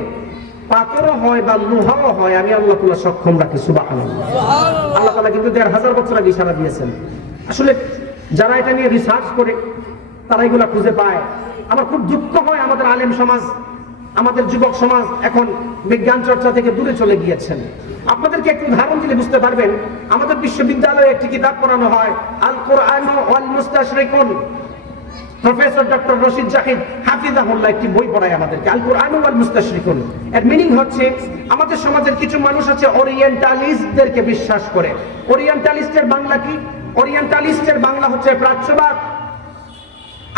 পাথরও হয় বা লোহাও হয়, আমি আল্লাহ তাআলা সক্ষম রাখি। সুবহানাল্লাহ। আল্লাহ তাআলা কিন্তু 1500 বছর আগে ইশারা দিয়েছেন। আসলে যারা এটা নিয়ে রিসার্চ করে তারা এগুলা খুঁজে পায়। আমার খুব দুঃখ হয়, আমাদের আলেম সমাজ, আমাদের যুবক সমাজ এখন বিজ্ঞান চর্চা থেকে দূরে চলে গিয়েছেন। আপনাদেরকে একটু উদাহরণ দিলে বুঝতে পারবেন। আমাদের বিশ্ববিদ্যালয়ে একটি কিতাব পড়ানো হয়, আল কোরআন ওয়াল মুস্তাশরিকুন। প্রফেসর ডক্টর রশিদ জাহিদ হাফিজাহুল্লাহ একটি বই পড়ায় আমাদেরকে, আল কোরআন ওয়াল মুস্তাশরিকুন। এর মিনিং হচ্ছে, আমাদের সমাজের কিছু মানুষ আছে ওরিয়েন্টালিস্টদেরকে বিশ্বাস করে। ওরিয়েন্টালিস্টের বাংলা কি? ওরিয়েন্টালিস্টের বাংলা হচ্ছে প্রাচ্যবাদ,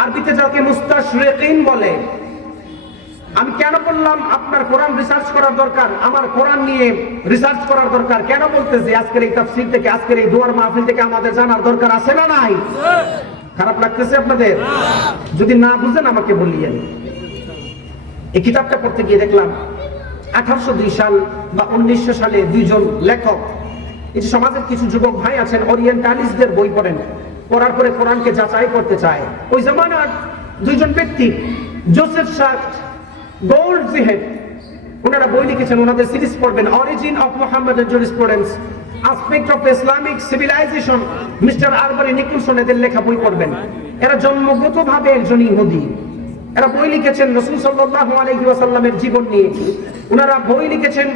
আরবিতে যাকে মুস্তাশরিকিন বলে। আমি কেন বললাম আপনার কোরআন রিসার্চ করার দরকার, আমার কোরআন নিয়ে রিসার্চ করার দরকার? কেন বলতেছি? আজকের এই তাফসীর থেকে, আজকের এই দুয়ার মাহফিল থেকে আমাদের জানার দরকার আছে না নাই? খারাপ লাগতেছে আপনাদের? যদি না বুঝেন আমাকে বলিয়েন। এই কিতাবটা পড়তে গিয়ে দেখলাম 1802 সাল বা 1900 সালে 2 জন লেখক, এই সমাজের কিছু যুবক ভাই আছেন, ওরিয়েন্টালিস্টদের বই পড়েন, পড়ার পরে কোরআনকে যাচাই করতে চায়। ওই জামানার 2 জন ব্যক্তি, জোসেফ শার্ট, গোল্ডজিহেড, ওনারা বই লিখেছেন। ওনাদের সিরিজ পড়বেন, origin of Muhammadan jurisprudence, aspect of Islamic civilisation, mister Arberry Nicholson, এদের লেখা বই পড়বেন। এরা জন্মগতভাবে একজন ইহুদি। এরা বই লিখেছেন রাসূল সাল্লাল্লাহু আলাইহি ওয়াসাল্লামের জীবন নিয়ে। ওনারা বই লিখেছেন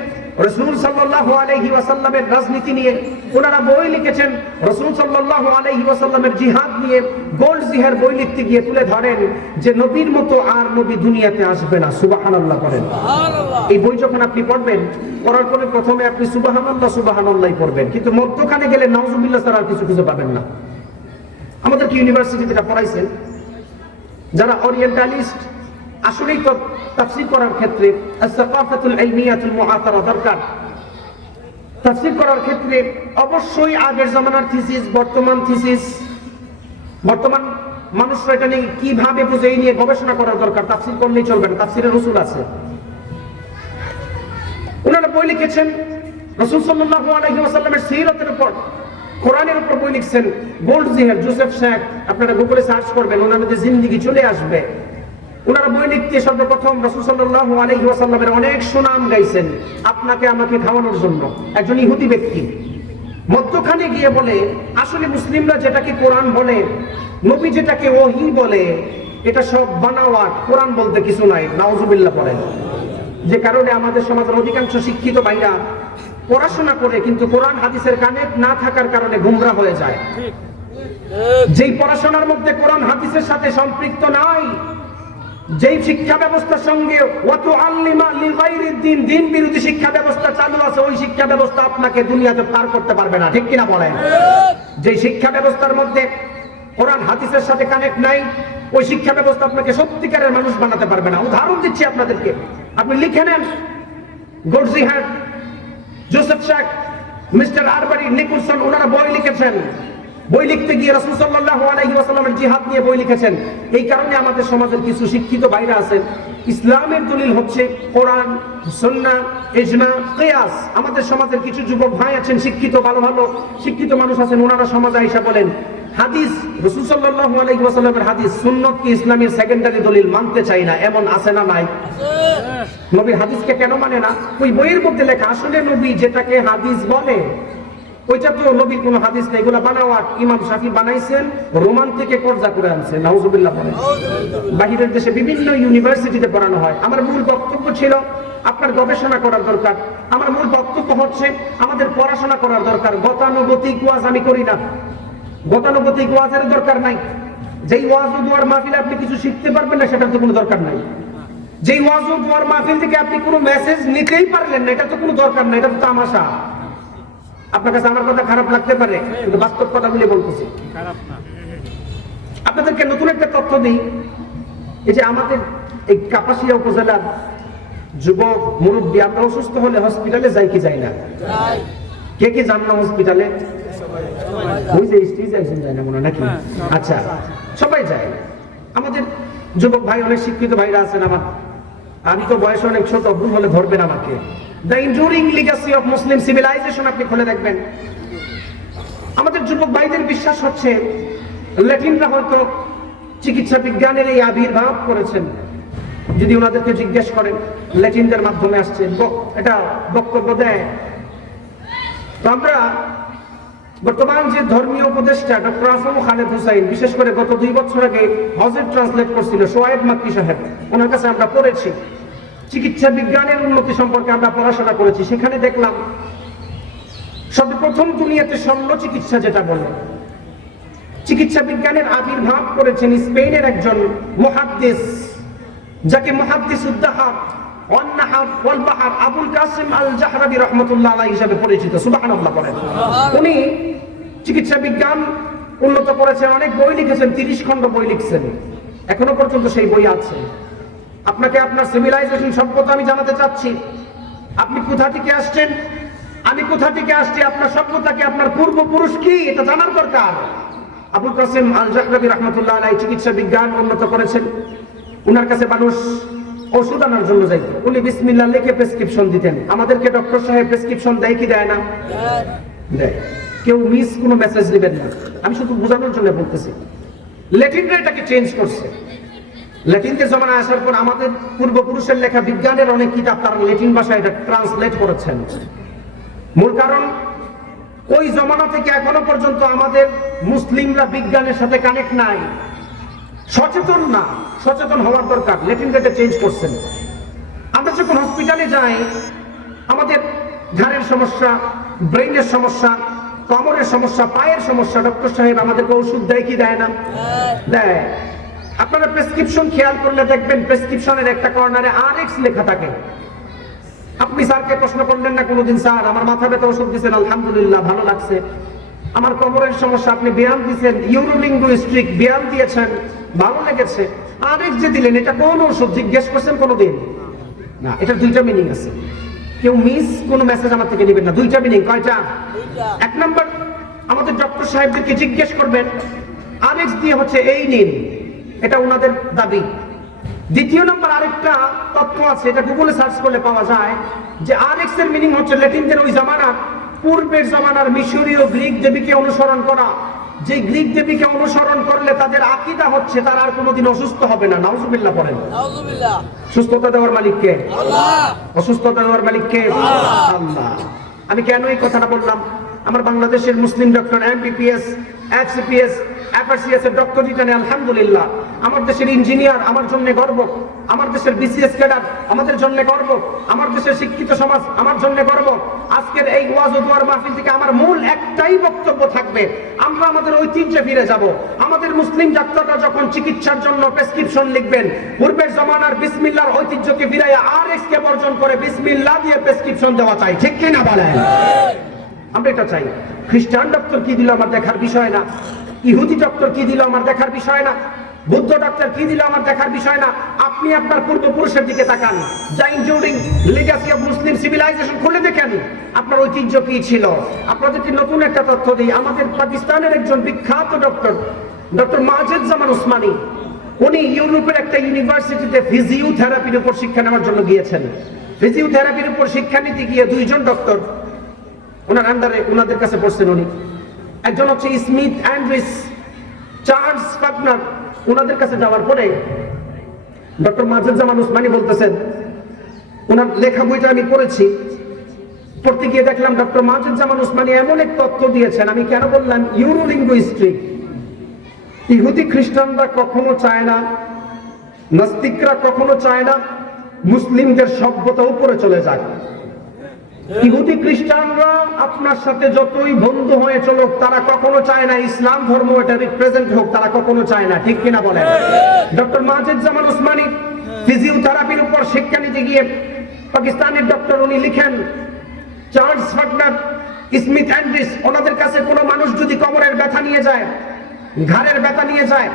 রাসূল সাল্লাল্লাহু আলাইহি ওয়াসাল্লামের রাজনীতি নিয়ে। ওনারা বই লিখেছেন রাসূল সাল্লাল্লাহু আলাইহি ওয়াসাল্লামের জিহাদ নিয়ে। গোল্ডজিহের বই লিখতে গিয়ে তুলে ধরেন যে নবীর মতো আর নবী দুনিয়াতে আসবে না। সুবহানাল্লাহ করেন। এই বই যখন আপনি পড়বেন, পড়ার পরে প্রথমে আপনি সুবহানাল্লাহ সুবহানাল্লাহই পড়বেন, কিন্তু মধ্যখানে গেলে নাউজুবিল্লাহ ছাড়া আর কিছু খুঁজে পাবেন না। আমাদেরকে ইউনিভার্সিটিতে এটা পড়াইছেন যারা ওরিয়েন্টালিস্ট, আসলেই তো তাফসীর করার ক্ষেত্রে আস-সাকাফাতুল ইলমিয়াতুল মুআতারা দরকার। তাফসীর করার ক্ষেত্রে অবশ্যই আগের জামানার থিসিস, বর্তমান থিসিস, বর্তমান মানুষরা এটা নিয়ে কিভাবে বুঝে এই নিয়ে গবেষণা করার দরকার। তাফসীর করলেই চলবে না, তাফসীরের উসুল আছে। ওনারা বই লিখেছেন রাসূল সাল্লাল্লাহু আলাইহি ওয়াসাল্লামের সিরাতের উপর, কোরআনের উপর বই লিখছেন। গোল্ডজিহার, জোসেফ শেখ, আপনারা গুগলে সার্চ করবেন, ওনাদের জিন্দেগি চলে আসবে। ওনারা বই লিখতে সর্বপ্রথম রাসূল সাল্লাল্লাহু আলাইহি ওয়াসাল্লামের অনেক সুনাম গাইছেন আপনাকে আমাকে খাওয়ানোর জন্য। একজন ইহুদি ব্যক্তি মধ্যখানে গিয়ে বলে, আসলে মুসলিমরা যেটাকে কোরআন বলে, নবী যেটাকে ওহী বলে, এটা সব বানাওয়াট, কোরআন বলতে কিছু নাই, নাউজুবিল্লাহ পড়েন। যে কারণে আমাদের সমাজের অধিকাংশ শিক্ষিত ভাইরা পড়াশোনা করে কিন্তু কোরআন হাদিসের কানেক্ট না থাকার কারণে গুমরা হয়ে যায়। যেই পড়াশোনার মধ্যে কোরআন হাদিসের সাথে সম্পৃক্ত নাই, যেই শিক্ষা ব্যবস্থার সঙ্গে দিন বিরোধী শিক্ষা ব্যবস্থা চালু আছে, ওই শিক্ষা ব্যবস্থা আপনাকে দুনিয়াতে পার করতে পারবে না, ঠিক কিনা বলেন? যে শিক্ষা ব্যবস্থার মধ্যে কোরআন হাদিসের সাথে কানেক্ট নাই, ওই শিক্ষা ব্যবস্থা আপনাকে সত্যিকারের মানুষ বানাতে পারবে না। উদাহরণ দিচ্ছি আপনাদেরকে, আপনি লিখে নেন গোল্ডজিহার, Joseph Sheikh, mister Arberry, Nicholson, ওনারা বই লিখেছেন। বই লিখতে গিয়ে রাসূল সাল্লাল্লাহু আলাইহি ওয়াসাল্লামের জিহাদ নিয়ে বই লিখেছেন। এই কারণে আমাদের সমাজের কিছু শিক্ষিত ভাইরা আছেন, ইসলামের দলিল হচ্ছে কোরআন, সুন্নাহ, ইজমা, কিয়াস। আমাদের সমাজের কিছু যুবক ভাই আছেন, শিক্ষিত, ভালো ভালো শিক্ষিত মানুষ আছেন, ওনারা সমাজে আইসা বলেন হাদিস, রাসূল সাল্লাল্লাহু আলাইহি ওয়াসাল্লামের হাদিস, সুন্নাত কি ইসলামের সেকেন্ডারি দলিল, মানতে চাই না। এমন আছে না নাই? নবীর হাদিসকে কেন মানে না? ওই বইয়ের মধ্যে লেখা, আসলে নবী যেটাকে হাদিস বলে ওইটা তো নবীর কোনো হাদিস নেই, এগুলো বানাওয়াট। ইমাম শাফি বানাইছেন, রোমান থেকে কর্জা করে আনছেন, নাউজুবিল্লাহ পড়েন। বাহিরের দেশে বিভিন্ন ইউনিভার্সিটিতে পড়ানো হয়। আমার মূল বক্তব্য ছিল আপনার গবেষণা করার দরকার। আমার মূল বক্তব্য হচ্ছে আমাদের পড়াশোনা করার দরকার। গতানুগতিক ওয়াজ আমি করি না, গতানুগতিক ওয়াজের দরকার নাই। যেই ওয়াজ ও দুয়ার মাহফিলে আপনি কিছু শিখতে পারবেন না, সেটার তো কোনো দরকার নাই। যেই ওয়াজ ও দুয়ার মাহফিল থেকে আপনি কোনো মেসেজ নিতেই পারলেন না, এটা তো কোনো দরকার নাই, এটা তো তামাশা। আপনার কাছে আমার কথা খারাপ লাগতে পারে, কিন্তু বাস্তব কথাগুলি বলতেছি। আপনাদেরকে নতুন একটা তথ্য দিই, এই যে আমাদের এই কাপাসিয়া উপজেলার যুবক মুরব্বী, আমরা অসুস্থ হলে হসপিটালে যাই কি যাই না? কে কে যান না হসপিটালে? ওই যে স্টেজ একজন যায় না মনে, নাকি? আচ্ছা, সবাই যায়। আমাদের যুবক ভাই, অনেক শিক্ষিত ভাইরা আছেন আমার, আমি তো বয়সে অনেক ছোট, ভুল হলে ধরবেন আমাকে। The injuring legacy of Muslim civilisation আপনি খুলে দেখবেন। আমাদের যুবক ভাইদের বিশ্বাস হচ্ছে ল্যাটিনরা হয়তো চিকিৎসা বিজ্ঞানের এই আবির্ভাব করেছেন। যদি ওনাদেরকে জিজ্ঞেস করেন, ল্যাটিনদের মাধ্যমে আসছে, এটা বক্তব্য দেয়। তো আমরা বর্তমান যে ধর্মীয় উপদেষ্টা ডক্টর আসম খালেদ হুসাইন, বিশেষ করে গত 2 বছর আগে হজের ট্রান্সলেট করছিল শোয়েব মাক্কি সাহেব, ওনার কাছে আমরা পড়েছি। চিকিৎসা বিজ্ঞানের উন্নতি সম্পর্কে আমরা পড়াশোনা করেছি। সেখানে দেখলাম সর্বপ্রথম দুনিয়াতে শল্য চিকিৎসা যেটা বলে, চিকিৎসা বিজ্ঞানের আবির্ভাব করেছেন স্পেনের একজন মুহাদ্দিস, যাকে মুহাদ্দিস উদ্দাহাব ওয়াল বাহার আবুল কাসিম আল জাহরাবি রাহমাতুল্লাহ আলাইহি হিসেবে পরিচিত। সুবহানাল্লাহ বলেন। উনি চিকিৎসা বিজ্ঞান উন্নত করেছেন, অনেক বই লিখেছেন, 30 খণ্ড বই লিখছেন, এখনো পর্যন্ত সেই বই আছে। আপনাকে আপনার সিভিলাইজেশন সভ্যতা আমি জানাতে চাচ্ছি। আপনি কোথা থেকে আসছেন, আমি কোথা থেকে আসছি, আপনার সভ্যতা কি, আপনার পূর্বপুরুষ কি, এটা জানার দরকার। আবুল কাসিম আল জাহরাবি রাহমাতুল্লাহ আলাইহি চিকিৎসা বিজ্ঞান উন্নত করেছেন। উনার কাছে মানুষ ওষুধ আনার জন্য যাইত, উনি বিসমিল্লাহ লিখে প্রেসক্রিপশন দিতেন। আমাদেরকে ডক্টর সাহেব প্রেসক্রিপশন দেয় কি দেয় না? দেয়। কেউ মিস কোনো মেসেজ দিবেন না, আমি শুধু বোঝানোর জন্য বলতেছি। ল্যাটিনরা এটাকে চেঞ্জ করছে। ল্যাটিনদের জমানায় আসার পর আমাদের পূর্বপুরুষের লেখা বিজ্ঞানের অনেক কিতাব তারা ল্যাটিন ভাষায় এটা ট্রান্সলেট করেছেন। মূল কারণ, ওই জমানা থেকে এখনো পর্যন্ত আমাদের মুসলিমরা বিজ্ঞানের সাথে কানেক্ট নাই, সচেতন না। সচেতন হওয়ার দরকার। ল্যাটিনরা এটা চেঞ্জ করছেন। আমরা যখন হসপিটালে যাই, আমাদের ঘাড়ের সমস্যা, ব্রেইনের সমস্যা, কোমরের সমস্যা, পায়ের সমস্যা, ডক্টর সাহেব আমাদেরকে ওষুধ দেয় কি দেয় না? দেয়। আপনারা প্রেসক্রিপশন খেয়াল করলে দেখবেন প্রেসক্রিপশনের একটা কর্নারে RX লেখা থাকে। আপনি স্যারকে প্রশ্ন করলেন না কোনোদিন, স্যার আমার মাথা ব্যথা ওষুধ দিয়েছেন, আলহামদুলিল্লাহ ভালো লাগছে। আমার কোমরের সমস্যা, আপনি ব্যায়াম দিয়েছেন, ইউরোলিঙ্গুইস্টিক ব্যায়াম দিয়েছেন, ভালো লেগেছে। আরেক যে দিলেন এটা কোন ওষুধ জিজ্ঞেস করছেন কোনোদিন? না, এটা দুইটা মিনিং আছে। কেউ মিস কোন মেসেজ আমার থেকে নেবেন না, দুইটা মিনিং। কয়টা? এক নম্বর, আমাদের ডক্টর সাহেবদেরকে জিজ্ঞেস করবেন আরেক দিয়ে হচ্ছে এই নিন, এটা ওনাদের দাবি। দ্বিতীয় নম্বর, আরেকটা তথ্য আছে, এটা গুগলে সার্চ করলে পাওয়া যায় যে আরএক্স এর মিনিং হচ্ছে ল্যাটিনদের ওই জামানার, পূর্বের জামানার মিশরীয় গ্রিক দেবীকে অনুসরণ করা, যে গ্রিক দেবীকে অনুসরণ করলে তাদের আকীদা হচ্ছে তারা আর কোনোদিন অসুস্থ হবে না। নাউজুবিল্লাহ পড়েন। নাউজুবিল্লাহ। সুস্থতা দেওয়ার মালিক কে? আল্লাহ। অসুস্থতা দেওয়ার মালিক কে? আল্লাহ। আমি কেন এই কথাটা বললাম? আমার বাংলাদেশের মুসলিম ডক্টর, এমবিবিএস, এফসিপিএস, এফআরসিএস এর ডক্টরই জানে আলহামদুলিল্লাহ। আমার দেশের ইঞ্জিনিয়ার আমার জন্য গর্ব, আমার দেশের বিসিএস ক্যাডার আমাদের জন্য গর্ব, আমার দেশের শিক্ষিত সমাজ আমার জন্য গর্ব। আজকের এই ওয়াজ ও দুয়ার মাহফিল থেকে আমার মূল একটাই বক্তব্য থাকবে, আমরা আমাদের ঐতিহ্যে ফিরে যাব। আমাদের মুসলিম ডাক্তাররা যখন চিকিৎসার জন্য প্রেসক্রিপশন লিখবেন, পূর্বের জমানার বিসমিল্লাহর ঐতিহ্যকে ফিরাইয়া আরএক্স কে বর্জন করে বিসমিল্লাহ দিয়ে প্রেসক্রিপশন দেওয়া চাই, ঠিক কি না বলেন? আমরা এটা চাই। খ্রিস্টান ডক্টর কি দিল আমার দেখার বিষয় না, ইহুদি ডক্টর কি দিল আমার দেখার বিষয় না, বুদ্ধ ডক্টর কি দিল আমার দেখার বিষয় না। আপনি আপনার পূর্বপুরুষের দিকে তাকান, যা including legacy of Muslim civilisation খুলে দেখেন আপনার ঐতিহ্য কি ছিল। আপনাদেরকে নতুন একটা তথ্য দিই, আমাদের পাকিস্তানের একজন বিখ্যাত ডক্টর, ডক্টর মাজেদ জামান উসমানী, উনি ইউরোপের একটা ইউনিভার্সিটিতে ফিজিওথেরাপির উপর শিক্ষা নেওয়ার জন্য গিয়েছেন। ফিজিওথেরাপির উপর শিক্ষা নিতে গিয়ে দুইজন ডক্টর ওনার আন্ডারে, ওনাদের কাছে পড়ছেন উনি। একজন হচ্ছে স্মিথ অ্যান্ড্রিস, চার্লস ফাকনার। ওনাদের কাছে যাওয়ার পরে ডক্টর মাজেদ জামান উসমানী বলতেছেন, ওনার লেখা বইটা আমি পড়েছি, পড়তে গিয়ে দেখলাম ডক্টর মাজেদ জামান উসমানী এমন এক তথ্য দিয়েছেন, আমি কেন বললাম ইউরোলিঙ্গুইস্টিক। ইহুদি খ্রিস্টানরা কখনো চায় না, নাস্তিকরা কখনো চায় না মুসলিমদের সভ্যতা উপরে চলে যায়। ইহুদি খ্রিস্টানরা আপনার সাথে যতই বন্ধু হয়ে চলুক, তারা কখনো চায় না ইসলাম ধর্ম এটা রিপ্রেজেন্ট হোক, তারা কখনো চায় না, ঠিক কিনা বলেন? ডক্টর মাজেদ জামান উসমানী ফিজিওথেরাপির উপর শিক্ষা নিতে গিয়ে পাকিস্তানের ডক্টর, উনি লিখেন চার্লস ফাকনার, স্মিথ অ্যান্ড্রিস, ওনাদের কাছে কোনো মানুষ যদি কোমরের ব্যথা নিয়ে যায়, ঘাড়ের ব্যথা নিয়ে যায়,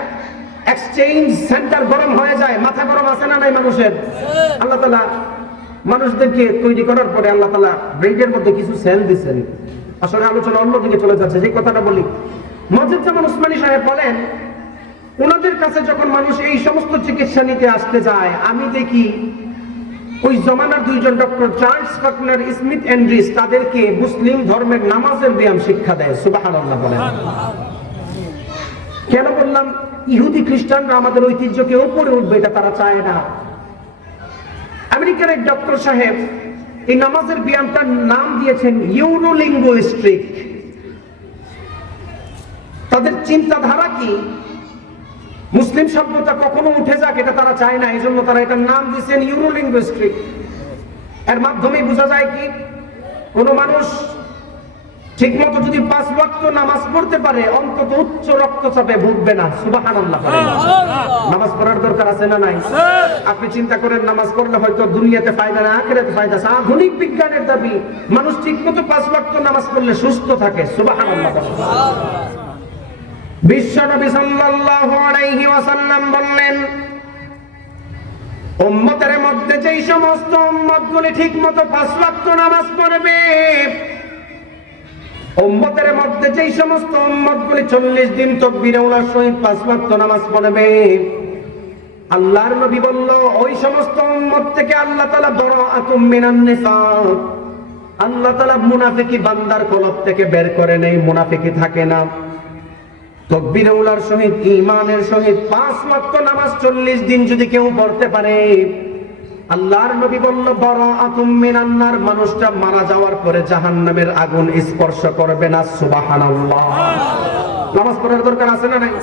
এক্সচেঞ্জ সেন্টার গরম হয়ে যায়, মাথা গরম আছে না নাই মানুষের? আল্লাহ তাআলা মানুষদেরকে তৈরি করার পরে আল্লাহ তাআলা ব্রেইনের মধ্যে কিছু সেল দিয়েছেন। আসলে আলোচনা অন্যদিকে চলে যাচ্ছে, যে কথাটা বলি, মাজেদ জামান উসমানী সাহেব বলেন ওনাদের কাছে যখন মানুষ এই সমস্ত চিকিৎসা নিতে আসতে যায়, আমি দেখি ওই জমানার দুইজন ডক্টর চার্লস ফাকনার, স্মিথ অ্যান্ড্রিস, তাদেরকে মুসলিম ধর্মের নামাজের ব্যায়াম শিক্ষা দেয়। সুবহানাল্লাহ বলেন। কেন বললাম ইহুদি খ্রিস্টানরা আমাদের ঐতিহ্যকে উপরে উঠবে, এটা তারা চায় না। আমেরিকার এক ডক্টর সাহেব এই নামাজের ব্যায়ামটার নাম দিয়েছেন ইউরোলিঙ্গুইস্টিক। তাদের চিন্তাধারা কি? মুসলিম সভ্যতা কখনো উঠে যাক এটা তারা চায় না, এই জন্য তারা এটার নাম দিয়েছেন ইউরোলিঙ্গুইস্টিক। এর মাধ্যমে বোঝা যায় কি, কোন মানুষ ঠিক মতো যদি 5 ওয়াক্ত নামাজ পড়তে পারে, অন্তত উচ্চ রক্তচাপে ভুগবে না। সুবহানাল্লাহ। নামাজ পড়ার দরকার আছে না নাই? আপনি চিন্তা করেন নামাজ পড়লে হয়তো দুনিয়াতে ফায়দা না, আখিরাতে ফায়দা আছে। আধুনিক বিজ্ঞানের দাবি মানুষ ঠিক মতো 5 ওয়াক্ত নামাজ পড়লে সুস্থ থাকে। সুবহানাল্লাহ। বিশ্ব নবী সাল্লাল্লাহু আলাইহি ওয়াসাল্লাম বললেন, উম্মতের মধ্যে যেই সমস্ত উম্মতগুলি ঠিকমতো 5 ওয়াক্ত নামাজ পড়বে, উম্মতের মধ্যে যেই সমস্ত উম্মতগুলি 40 দিন তাকবীরে উলার সহিত 5 ওয়াক্ত নামাজ পড়বে, আল্লাহর নবী বলল ওই সমস্ত উম্মত থেকে আল্লাহ তাআলা বারাআতুম মিনান নিফাক, আল্লাহ তাআলা মুনাফিকি বান্দার কলব থেকে বের করে নেই, মুনাফিকি থাকে না। তাকবীরে উলার সহিত ঈমানের সহিত 5 ওয়াক্ত নামাজ 40 দিন যদি কেউ পড়তে পারে, আল্লাহর নবী বলল বারাআতুম মিনান নার, মানুষটা মারা যাওয়ার পরে জাহান্নামের আগুন স্পর্শ করবে না। সুবহানাল্লাহ। নামাজ পড়ার দরকার আছে না নাই?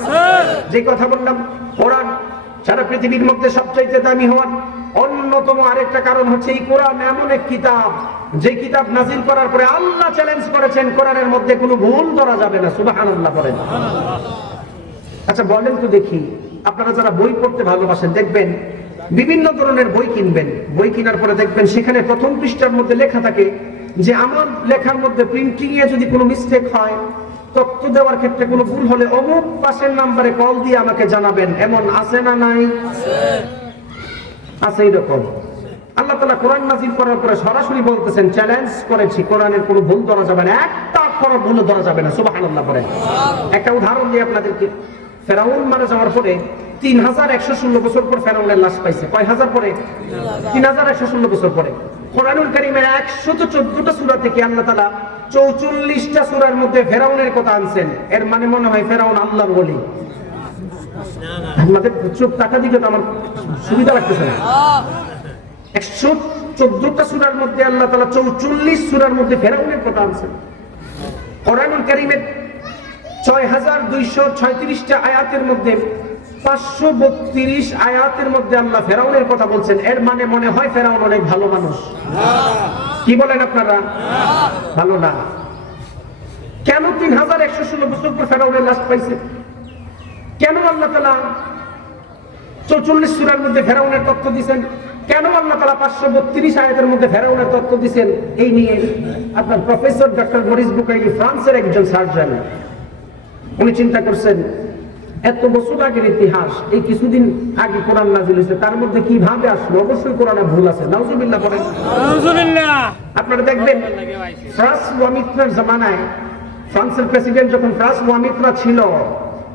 যে কথা বললাম, কোরআন সারা পৃথিবীর মধ্যে সবচাইতে দামি হওয়ার অন্যতম আরেকটা কারণ হচ্ছে এই কোরআন এমন এক কিতাব, যে কিতাব নাজিল করার পরে আল্লাহ চ্যালেঞ্জ করেছেন কোরআনের মধ্যে কোনো ভুল ধরা যাবে না। সুবহানাল্লাহ বলেন। আচ্ছা বলেন তো দেখি, আপনারা যারা বই পড়তে ভালোবাসেন, দেখবেন বিভিন্ন ধরনের বই কিনবেন, বই কেনার পরে দেখবেন সেখানে প্রথম পৃষ্ঠার মধ্যে লেখা থাকে যে আমার লেখার মধ্যে প্রিন্টিং এ যদি কোনো মিস্টেক হয় তথ্য দেওয়ার ক্ষেত্রে কোনো ভুল হলে অমুক পাশের নাম্বারে কল দিয়ে আমাকে জানাবেন, এমন আছে না নাই? আছে এরকম। আল্লাহ তাআলা কোরআন নাযিল করার পরে সরাসরি বলতেছেন, চ্যালেঞ্জ করেছি, কোরআনের কোনো ভুল ধরা যাবে না, একটা অক্ষর ভুল ধরা যাবে না। সুবহানাল্লাহ বলেন। একটা উদাহরণ দিই আপনাদেরকে। ফেরাউন মারা যাওয়ার পরে 3116 বছর পর ফেরাউনের লাশ পাইছে। কয় হাজার পরে? 3116 বছর পরে। কোরআনুল কারীমের 114টা সূরা থেকে আল্লাহ তাআলা 44টা সূরার মধ্যে ফেরাউনের কথা আনছেন। এর মানে মনে হয় ফেরাউন আল্লাহর ওলি। আমাদের চোখ টাকা দিকে তো আমার সুবিধা লাগতেছে না। 114টা সূরার মধ্যে আল্লাহ তাআলা 44 সূরার মধ্যে ফেরাউনের কথা আনছেন। কোরআনুল কারীমের 6236টা আয়াতের মধ্যে 532 আয়াতের মধ্যে আল্লাহ ফেরাউনের কথা বলছেন। এর মানে মনে হয় ফেরাউন অনেক ভালো মানুষ। কি বলেন আপনারা? ভালো না। কেন 3116 বছর পর ফেরাউনের লাশ পাইছে? কেন আল্লাহ তাআলা 44 সূরার মধ্যে ফেরাউনের তথ্য দিবেন? কেন আল্লাহ তাআলা 532 আয়াতের মধ্যে ফেরাউনের তথ্য দিবেন? এই নিয়ে আপনার প্রফেসর ডক্টর মরিস বুকাইলি, ফ্রান্সের একজন সার্জন, উনি চিন্তা করছেন এত বছর আগের ইতিহাস, এই কিছুদিন আগে কোরআন নাযিল হয়েছে, তার মধ্যে কিভাবে আসলো? অবশ্যই কোরআনে ভুল আছে। নাউজুবিল্লাহ বলেন। নাউজুবিল্লাহ। আপনারা দেখবেন ফ্রান্স ওয়ামিত্রার জামানায়, ফ্রান্সের প্রেসিডেন্ট যখন ফ্রান্স ওয়ামিত্রা ছিল,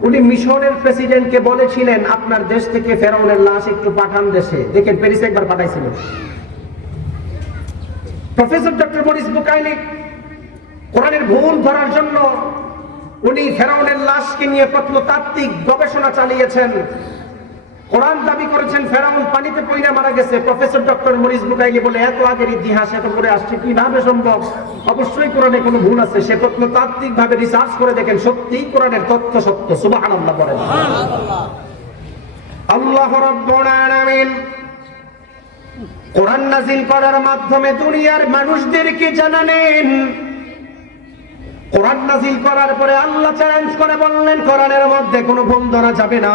উনি মিশরের প্রেসিডেন্টকে বলেছিলেন আপনার দেশ থেকে ফেরাউনের লাশ একটু পাঠান দেশে। দেখেন প্যারিসে একবার পাঠাইছিলেন। প্রফেসর ডক্টর মরিস বুকাইলি কোরআনের ভুল ধরার জন্য উনি ফেরাউনের লাশকে নিয়ে প্রত্নতাত্ত্বিক গবেষণা চালিয়েছেন। কোরআন দাবি করেছেন ফেরাউন পানিতে পড়ে মারা গেছে। প্রফেসর ডক্টর মরিস বুকাইলি বলে এত আগের ইতিহাস এত করে আসছে, কিভাবে সম্ভব? অবশ্যই কোরআনে কোনো ভুল আছে। সে প্রত্নতাত্ত্বিক ভাবে রিসার্চ করে দেখেন, সত্যিই কোরআনের তথ্য সত্য। সুবহানাল্লাহ বলেন। আল্লাহ রাব্বুল আলামিন কোরআন নাযিল করার মাধ্যমে দুনিয়ার মানুষদেরকে জানালেন। কোরআন নাযিল করার পরে আল্লাহ চ্যালেঞ্জ করে বললেন কোরআনের মধ্যে কোনো ভুল ধরা যাবে না,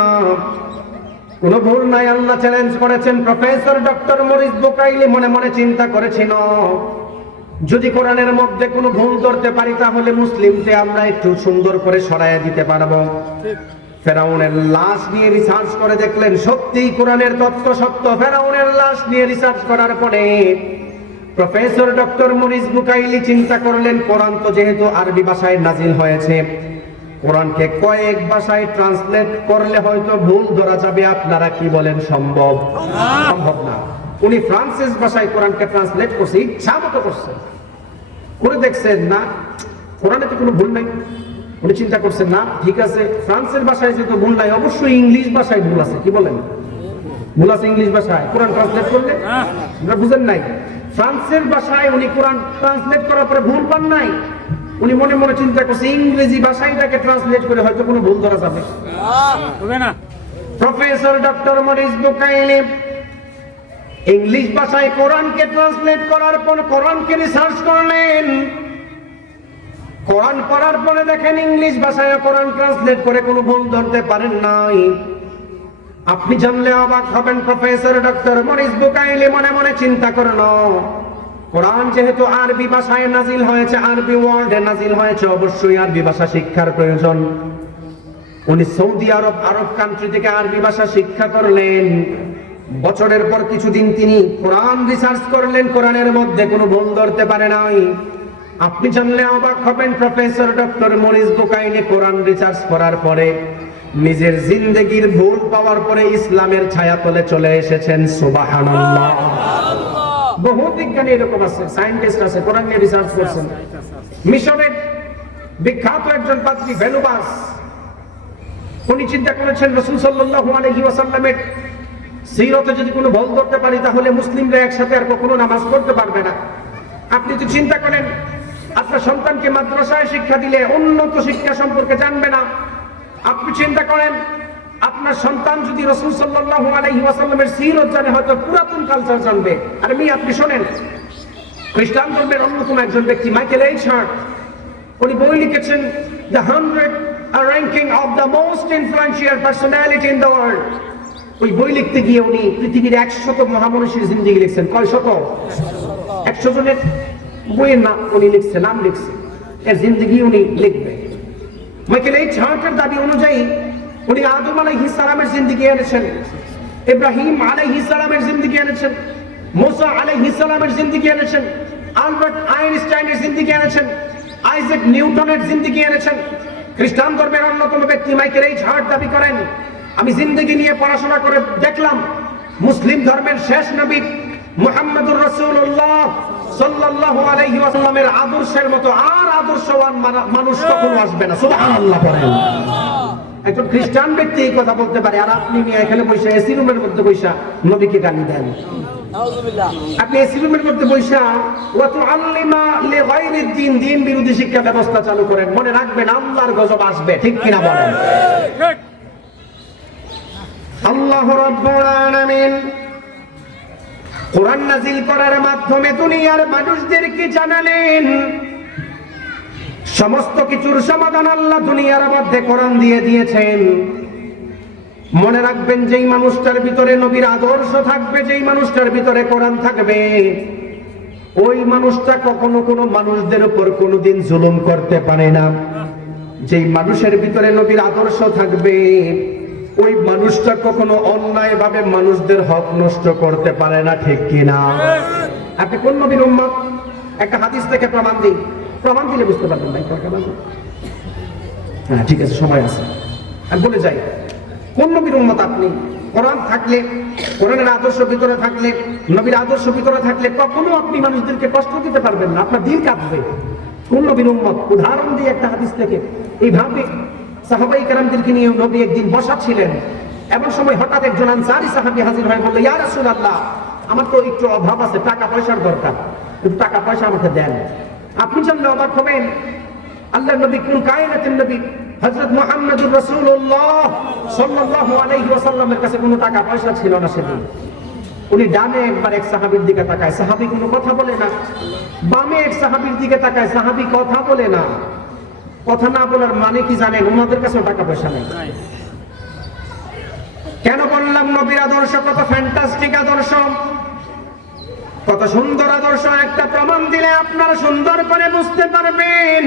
কোনো ভুল নাই। আল্লাহ চ্যালেঞ্জ করেছেন। প্রফেসর ডক্টর মরিস বুকাইলি মনে মনে চিন্তা করেছিল, যদি কোরআনের মধ্যে কোনো ভুল ধরতে পারি তাহলে মুসলিমকে আমরা একটু সুন্দর করে সরাইয়া দিতে পারবো। ফেরাউনের লাশ নিয়ে রিসার্চ করে দেখলেন সত্যিই কোরআনের তথ্য সত্য। ফেরাউনের লাশ নিয়ে রিসার্চ করার পরে প্রফেসর ডক্টর মরিস বুকাইলি চিন্তা করলেন, কোরআন তো যেহেতু আরবি ভাষায় নাজিল হয়েছে, কোরআনকে কয়েক ভাষায় ট্রান্সলেট করলে হয়তো ভুল ধরা যাবে। আপনারা কি বলেন, সম্ভব? সম্ভব না। উনি ফ্রান্সিস ভাষায় কোরআনকে ট্রান্সলেট করছে, ইচ্ছা মতো করছে। করে দেখছেন না কোরআনে তো কোনো ভুল নাই। উনি চিন্তা করছেন, না ঠিক আছে, ফ্রান্সের ভাষায় যেহেতু ভুল নাই, অবশ্যই ইংলিশ ভাষায় ভুল আছে। কি বলেন? ভুল আছে ইংলিশ ভাষায় কোরআন ট্রান্সলেট করলে? আপনারা বুঝেন নাই। ফ্রান্সের ভাষায় উনি কোরআন ট্রান্সলেট করার পরে ভুল পান নাই। উনি মনে মনে চিন্তা করছে ইংরেজি ভাষায় এটাকে ট্রান্সলেট করে হয়তো কোনো ভুল ধরা যাবে না। Professor doctor Morris Bucaille English ভাষায় কোরআনকে ট্রান্সলেট করার পর কোরআনকে রিসার্চ করলেন। কোরআন পড়ার পরে দেখেন ইংলিশ ভাষায় কোরআন ট্রান্সলেট করে কোনো ভুল ধরতে পারেন নাই। আপনি জানলে অবাক হবেন, প্রফেসর ডক্টর মরিস বুকাইলি মনে মনে চিন্তা করলো, কোরআন যেহেতু আরবি ভাষায় নাজিল হয়েছে, আরবি ওয়ার্ডে নাজিল হয়েছে, অবশ্যই আরবি ভাষা শিক্ষার প্রয়োজন। উনি সৌদি আরব কান্ট্রি থেকে আরবি ভাষা শিক্ষা করলেন। বছরের পর কিছুদিন তিনি কোরআন রিসার্চ করলেন, কোরআনের মধ্যে কোনো ভুল ধরতে পারে নাই। আপনি জানলে অবাক হবেন, প্রফেসর ডক্টর মরিস বুকাইলি কোরআন রিসার্চ করার পরে নিজের জিন্দেগির ভুল পাওয়ার পরে ইসলামের ছায়াতলে চলে এসেছেন। সুবহানাল্লাহ। বহু বিজ্ঞানী এরকম আছে, সায়েন্টিস্ট আছে, কোরআন নিয়ে রিসার্চ করছেন। মিশরের বিখ্যাত একজন পাদ্রী ভেনুবাস, উনি চিন্তা করেছেন রাসূল সাল্লাল্লাহু আলাইহি ওয়াসাল্লামের সিরাতে যদি কোনো ভুল ধরতে পারি তাহলে মুসলিমরা একসাথে আর কখনো নামাজ পড়তে পারবে না। আপনি তো চিন্তা করেন, আপনার সন্তানকে মাদ্রাসায় শিক্ষা দিলে উন্নত শিক্ষা সম্পর্কে জানবে না। আপনি চিন্তা করেন, আপনার সন্তান যদি রাসূল সাল্লাল্লাহু আলাইহি ওয়াসাল্লামের সিরাত জানে, হয়তো পুরাতন কালচার জানবে। আর আপনি শোনেন, খ্রিস্টান ধর্মের অন্যতম একজন ব্যক্তি মাইকেল এইচ হার্ট, উনি বই লিখেছেন the 100 ranking of the most influential personality in the world। ওই বই লিখতে গিয়ে উনি পৃথিবীর 100 মহামনীষীর জিন্দেগি লিখছেন। কয় শত? 100 জনের বইয়ের নাম উনি লিখছে, নাম লিখছে, এর জিন্দেগি উনি লিখবে। মাইকেল এইচ হার্টের দাবি অনুযায়ী উনি আদম আলাইহিস সালামের জিন্দেগি এনেছেন, ইব্রাহিম আলাইহিস সালামের জিন্দেগি এনেছেন, মুসা আলাইহিস সালামের জিন্দেগি এনেছেন, আলবার্ট আইনস্টাইনের জিন্দেগি এনেছেন, আইজাক নিউটনের জিন্দেগি এনেছেন। খ্রিস্টান ধর্মের অন্যতম ব্যক্তি মাইকেল এইচ হার্ট দাবি করেন, আমি জিন্দেগি নিয়ে পড়াশোনা করে দেখলাম মুসলিম ধর্মের শেষ নবী মুহাম্মদুর রাসূলুল্লাহ সাল্লাল্লাহু আলাইহি ওয়াসাল্লামের আদর্শের মতো আর আদর্শবান মানুষ কখনো আসবে না। সুবহানাল্লাহ পড়েন। একজন খ্রিস্টান ব্যক্তি এই কথা বলতে পারে, আর আপনি এখানে বসে এসি রুমের মধ্যে বসে নবীকে গালি দেন। আপনি এসি রুমের মধ্যে বসে ওয়া তুআল্লিমা লিগাইরিদ দ্বীন, দ্বীন বিরোধী শিক্ষা ব্যবস্থা চালু করেন। মনে রাখবেন আল্লাহর গজব আসবে, ঠিক কিনা বলেন? আল্লাহ রাব্বুল আলামিন কোরআন নাযিল করার মাধ্যমে দুনিয়ার মানুষদেরকে জানালেন সমস্ত কিছুর সমাধান আল্লাহ দুনিয়ার মধ্যে কোরআন দিয়ে দিয়েছেন। মনে রাখবেন যেই মানুষটার ভিতরে নবীর আদর্শ থাকবে, যেই মানুষটার ভিতরে কোরআন থাকবে, ওই মানুষটা কখনো কোনো মানুষদের উপর কোনোদিন জুলুম করতে পারে না। যেই মানুষের ভিতরে নবীর আদর্শ থাকবে, ওই মানুষটা কখনো অন্যায় ভাবে মানুষদের হক নষ্ট করতে পারে না, ঠিক কিনা? আপনি কোন নবীর উম্মত? একটা হাদিস থেকে প্রমাণ দিন, প্রমাণ দিলে বুঝতে পারবেন ভাই। হ্যাঁ ঠিক আছে, সময় আছে, আমি বলে যাই কোন নবীর উম্মত আপনি। কোরআন থাকলে, কোরআনের আদর্শ ভিতরে থাকলে, নবীর আদর্শ ভিতরে থাকলে কখনো আপনি মানুষদেরকে কষ্ট দিতে পারবেন না, আপনার দিল কাঁপবে। কোন নবীর উম্মত? উদাহরণ দিয়ে একটা হাদিস থেকে। এইভাবে সাহাবায়ে কেরামদেরকে নিয়ে নবী একদিন বসা ছিলেন, এমন সময় হঠাৎ একজন আনসারী সাহাবী হাজির হয়ে বলল, ইয়া রাসূলুল্লাহ, আমার তো একটু অভাব আছে, টাকা পয়সার দরকার, একটু টাকা পয়সা আমাকে দেন। আপনি জানলে অবাক হবেন, আল্লাহর নবী কোন কায়নাতের নবী হযরত মুহাম্মদুর রাসূলুল্লাহ সাল্লাল্লাহু আলাইহি ওয়াসাল্লামের কাছে কোনো টাকা পয়সা ছিল না সেদিন। উনি ডানে একবার এক সাহাবীর দিকে তাকায়, সাহাবী কোনো কথা বলে না। বামে এক সাহাবীর দিকে তাকায়, সাহাবী কথা বলে না। কথা না বলার মানে কি জানেন? ওনাদের কাছে টাকা পয়সা নেই। কেন বললাম? নবীর আদর্শ কত ফ্যান্টাস্টিক আদর্শ, কত সুন্দর আদর্শ। একটা প্রমাণ দিলে আপনারা সুন্দর করে বুঝতে পারবেন।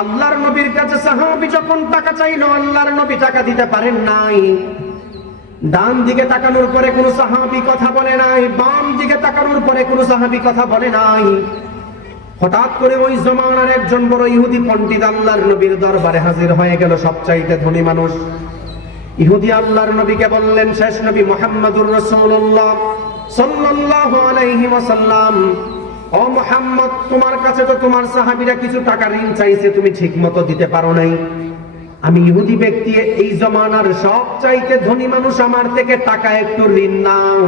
আল্লাহর নবীর কাছে সাহাবী যখন টাকা চাইলো, আল্লাহর নবী টাকা দিতে পারেন নাই। ডান দিকে তাকানোর পরে কোনো সাহাবী কথা বলে নাই, বাম দিকে তাকানোর পরে কোনো সাহাবী কথা বলে নাই। হঠাৎ করে ওই জমানার একজন বড় ইহুদি পণ্ডিত আল্লাহর নবীর দরবারে হাজির হয়ে গেল, সবচাইতে ধনী মানুষ। ইহুদি আল্লাহর নবীকে বললেন, শেষ নবী মুহাম্মদুর রাসূলুল্লাহ সাল্লাল্লাহু আলাইহি ওয়াসাল্লাম, ও মুহাম্মদ, তোমার কাছে তো তোমার সাহাবীরা কিছু টাকা ঋণ চাইছে, তুমি ঠিকমতো দিতে পারো নাই। আমি ইহুদি ব্যক্তি, এই জমানার সবচাইতে ধনী মানুষ, আমার থেকে টাকা একটু ঋণ নাও,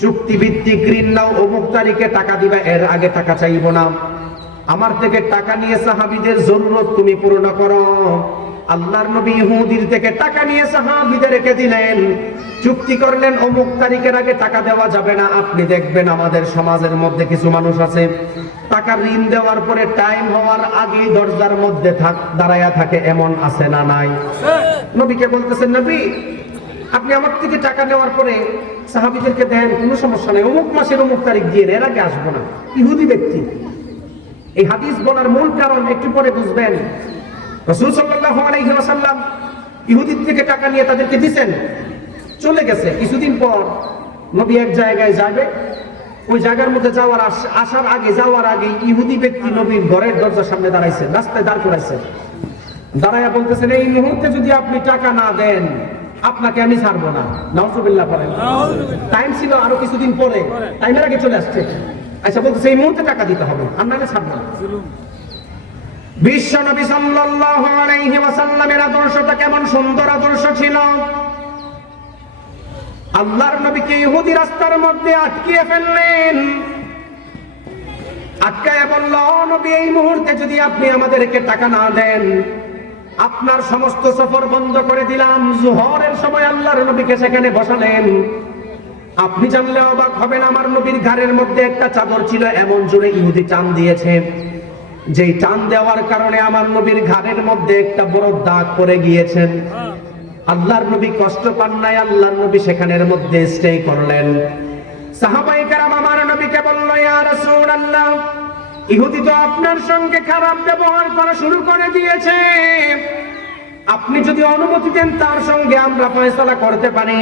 চুক্তিভিত্তিক ঋণ নাও, অমুক তারিখে টাকা দিবা, এর আগে টাকা চাইবো না। আমার থেকে টাকা নিয়ে সাহাবীদের জরুরত তুমি পূর্ণ করো। আল্লাহর নবী ইহুদির থেকে টাকা নিয়ে সাহাবীদের রেখে দিলেন, চুক্তি করলেন অমুক তারিখের আগে টাকা দেওয়া যাবে না। আপনি দেখবেন আমাদের সমাজের মধ্যে কিছু মানুষ আছে, টাকা ঋণ দেওয়ার পরে টাইম হওয়ার আগেই দরজার মধ্যে দাঁড়ায়া থাকে, এমন আছে না নাই? নবীকে বলতেছেন, নবী আপনি আমার থেকে টাকা নেওয়ার পরে সাহাবীদেরকে দেন, কোনো সমস্যা নেই, অমুক মাসের অমুক তারিখ দিয়ে, এর আগে আসবো না। ইহুদি ব্যক্তি। এই হাদিস বলার মূল কারণ একটু পরে বুঝবেন। রাসূল সাল্লাল্লাহু আলাইহি ওয়াসাল্লাম ইহুদির থেকে টাকা নিয়ে তাদেরকে দিবেন, চলে গেছে। কিছুদিন পর নবী এক জায়গায় যাবে, ওই জায়গার মধ্যে যাওয়ার আগে ইহুদি ব্যক্তি নবীর ঘরের দরজার সামনে দাঁড়াইছে, রাস্তায় দাঁড় করাইছে। দাঁড়াইয়া বলতেছেন, এই মুহূর্তে যদি আপনি টাকা না দেন, আপনাকে আমি ছাড়বো না। নাউজুবিল্লাহ পড়েন। টাইম ছিল আরো কিছুদিন পরে, টাইমের আগে চলে আসছে। আচ্ছা বলতেছে এই মুহূর্তে টাকা দিতে হবে, আপনাকে ছাড়বো না। বিশ্ব নবী সাল্লাল্লাহু আলাইহি ওয়াসাল্লামের আদর্শটা কেমন সুন্দর আদর্শ ছিল। আল্লাহর নবীকে ইহুদি রাস্তার মধ্যে আটকিয়ে ফেললেন, আটকায়া বলল, ও নবী, এই মুহূর্তে যদি আপনি আমাদেরকে টাকা না দেন, আপনার সমস্ত সফর বন্ধ করে দিলাম। জোহরের সময় আল্লাহর নবীকে সেখানে বসালেন। আপনি জানলে অবাক হবেন, আমার নবীর ঘাড়ের মধ্যে একটা চাদর ছিল, এমন জোরে ইহুদি টান দিয়েছে, যেই টান দেওয়ার কারণে আমার নবীর ঘাড়ের মধ্যে একটা বড় দাগ পড়ে গিয়েছেন। আল্লাহর নবী কষ্ট পান নাই, আল্লাহর নবী সেখানের মধ্যে স্টে করলেন। সাহাবায়ে কেরাম আমার নবীকে বলল, ইয়া রাসূলুল্লাহ, ইহুদি তো আপনার সঙ্গে খারাপ ব্যবহার করা শুরু করে দিয়েছে, আপনি যদি অনুমতি দেন তার সঙ্গে আমরা ফয়সালা করতে পারি।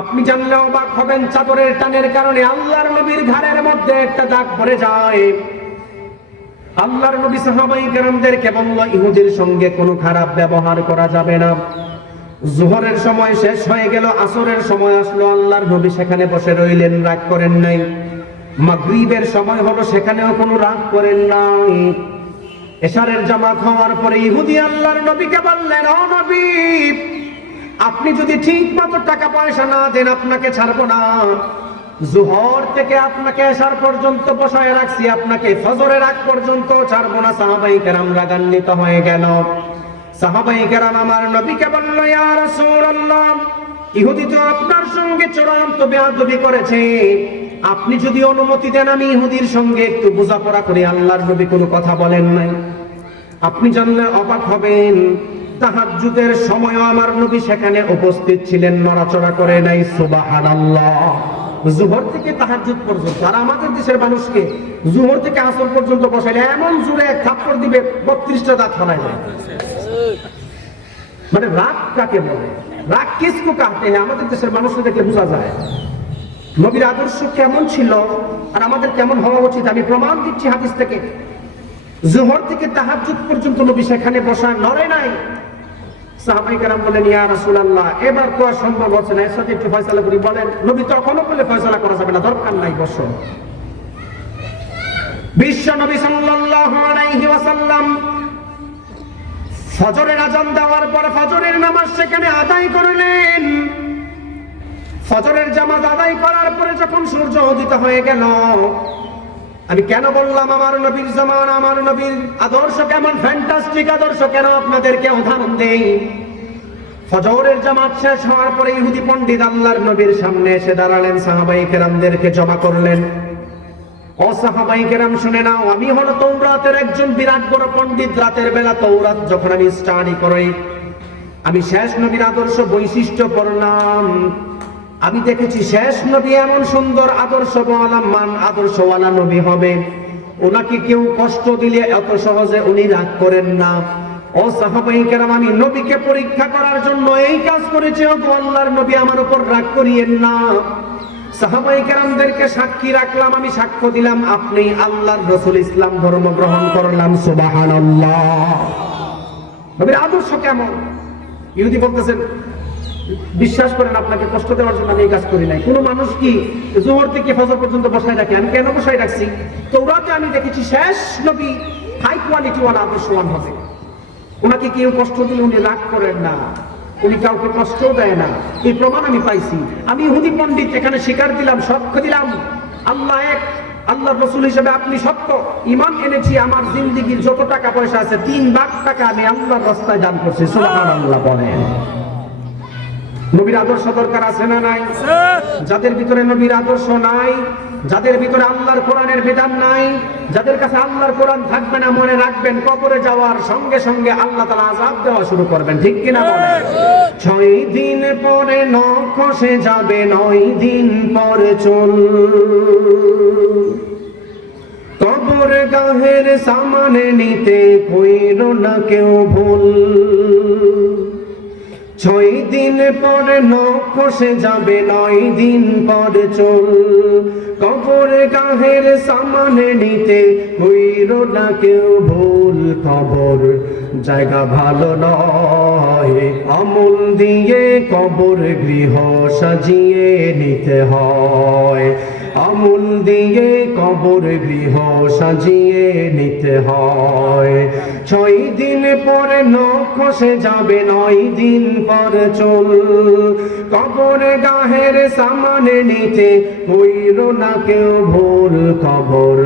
আপনি জানলে অবাক হবেন, চাদরের টানের কারণে আল্লাহর নবীর ঘাড়ের মধ্যে একটা দাগ পড়ে যায়। আল্লাহর নবী সাহাবায়ে কেরামদেরকে বলল, ইহুদির সঙ্গে কোনো খারাপ ব্যবহার করা যাবে না। যোহরের সময় শেষ হয়ে গেল, আসরের সময় আসলো, আল্লাহর নবী সেখানে বসে রইলেন, রাগ করেন নাই। মাগরিবের সময় হলো, সেখানেও কোনো রাগ করেন নাই। এশারের জামাত হওয়ার পরে ইহুদি আল্লাহর নবীকে বললেন, ও নবী, আপনি যদি ঠিক মতো টাকা পয়সা না দেন আপনাকে ছাড়বো না। যোহর থেকে আপনাকে এশার পর্যন্ত বসায় রাখছি, আপনাকে ফজরের আগ পর্যন্ত ছাড়বো না। সাহাবায়ে কেরাম রাগান্বিত হয়ে গেল। সাহাবায়ে কেরাম আমার নবীকে বলল, ইয়া রাসূলুল্লাহ, ইহুদি তো আপনার সঙ্গে চূড়ান্ত বেয়াদবি করেছে, আপনি যদি অনুমতি দেন আমি ইহুদির সঙ্গে একটু বোঝাপড়া করি। আল্লাহর নবী কোনো কথা বলেন নাই। আপনি জানলে অবাক হবেন, তাহাজ্জুদের সময়ও আমার নবী সেখানে উপস্থিত ছিলেন, নড়াচড়া করে নাই। সুবহানাল্লাহ। যোহর থেকে তাহাজ্জুদ পর্যন্ত। আর আমাদের দেশের মানুষকে যোহর থেকে আসর পর্যন্ত বসাইলে এমন জোরে এক থাপ্পড় দিবে 32টা দাঁত ফেলাই যায়। মানে রাগ কাকে বলে, রাগ কিসকো কাহতে হ্যায়, আমাদের দেশের মানুষকে দেখলে বোঝা যায় নবীর আদর্শ কেমন ছিল আর আমাদের কেমন হওয়া উচিত। আমি প্রমাণ দিচ্ছি হাদিস থেকে। যোহর থেকে তাহাজ্জুদ পর্যন্ত নবী সেখানে বসা, নড়ে নাই। সাহাবায়ে কেরাম বলেন, ইয়া রাসূলুল্লাহ, এবার তো আর সম্ভব হচ্ছে না, এর সাথে একটু ফয়সালা করি। বলেন, নবী তখনও বলে ফয়সালা করা যাবে না, দরকার নাই, বসো। বিশ্ব নবী সাল্লাল্লাহু আলাইহি ওয়াসাল্লাম ফজরের আযান দেওয়ার পর ফজরের নামাজ সেখানে আদায় করলেন। ফজরের জামাত আদায় করার পরে যখন সূর্য উদিত হয়ে গেল, আমি কেন বললাম আমার নবীর জামান, আমার নবীর আদর্শ কেমন ফ্যান্টাস্টিক আদর্শ, কেন আপনাদেরকে উদাহরণ দেই। ফজরের জামাত শেষ হওয়ার পরে ইহুদি পণ্ডিত আল্লাহর নবীর সামনে এসে দাঁড়ালেন, সাহাবায়ে কেরামদেরকে জমা করলেন। ও সাহাবায়ে কেরাম, শুনে নাও, আমি হলো তৌরাতের একজন বিরাট বড় পণ্ডিত। রাতের বেলা তৌরাত যখন আমি স্টাডি করি, আমি শেষ নবীর আদর্শ বৈশিষ্ট্য পড়লাম। আমি দেখেছি শেষ নবী এমন সুন্দর আদর্শওয়ালা আদর্শওয়ালা নবী হবে, ওনাকে কেউ কষ্ট দিলে এত সহজে উনি রাগ করেন না। ও সাহাবায়ে কেরাম, আমি নবীকে পরীক্ষা করার জন্য এই কাজ করেছি। ও আল্লাহর নবী, আমার উপর রাগ করিয়েন না। সাহাবায়ে কেরামদেরকে সাক্ষী রাখলাম, আমি সাক্ষ্য দিলাম আপনি আল্লাহর রাসূল, ইসলাম ধর্ম গ্রহণ করলাম। সুবহানাল্লাহ। নবীর আদর্শ কেমন? ইহুদি বলতেছেন, বিশ্বাস করেন আপনাকে কষ্ট দেওয়ার জন্য আমি এই কাজ করি নাই। কোন মানুষ কি যোহর থেকে ফজর পর্যন্ত বসায় রাখে? আমি কেন বসায় রাখছি? তৌরাতে আমি দেখেছি শেষ নবী হাই কোয়ালিটি ওয়ালা আদর্শবান হবে, ওনাকে কেউ কষ্ট দিলে উনি রাগ করেন না, উনি কাউকে কষ্ট দেয় না। এই প্রমাণ আমি পাইছি। আমি ইহুদি পণ্ডিত, এখানে স্বীকার দিলাম, সাক্ষ্য দিলাম আল্লাহ এক, আল্লাহর রাসূল হিসেবে আপনি সত্য। ঈমান এনেছি, আমার জিন্দেগীর যত টাকা পয়সা আছে 3 লাখ টাকা আমি আল্লাহর রাস্তায় দান করছি। সুবহানাল্লাহ বলেন। নবীর আদর্শ দরকার আছে না নাই? যাদের ভিতরে নবীর আদর্শ নাই, যাদের ভিতরে আল্লাহর কোরআনের বিধান নাই, যাদের কাছে আল্লাহর কোরআন থাকবে না, মনে রাখবেন কবরে যাওয়ার সঙ্গে সঙ্গে আল্লাহ তাআলা আযাব দেওয়া শুরু করবেন। ঠিক কিনা বলেন? 6 দিন পরে নখ খসে যাবে, 9 দিন পর চুল, কবর গাহের সামানে নিতে কইরো না কেউ ভুল। 6 দিন পরে নখ খসে যাবে, 9 দিন পর চুল, কবর গাহের সামানে নিতে কইরো না কেউ ভুল। কবর জায়গা ভালো নয়, আমল দিয়ে কবর গৃহ সাজিয়ে নিতে হয়, আমল দিয়ে কবর গৃহ সাজিয়ে নিতে হয়। 6 দিন পরে নখ খসে যাবে, 9 দিন পর চুল, কবর গাহের সামানে নিতে কইরো না কেউ ভুল। কবর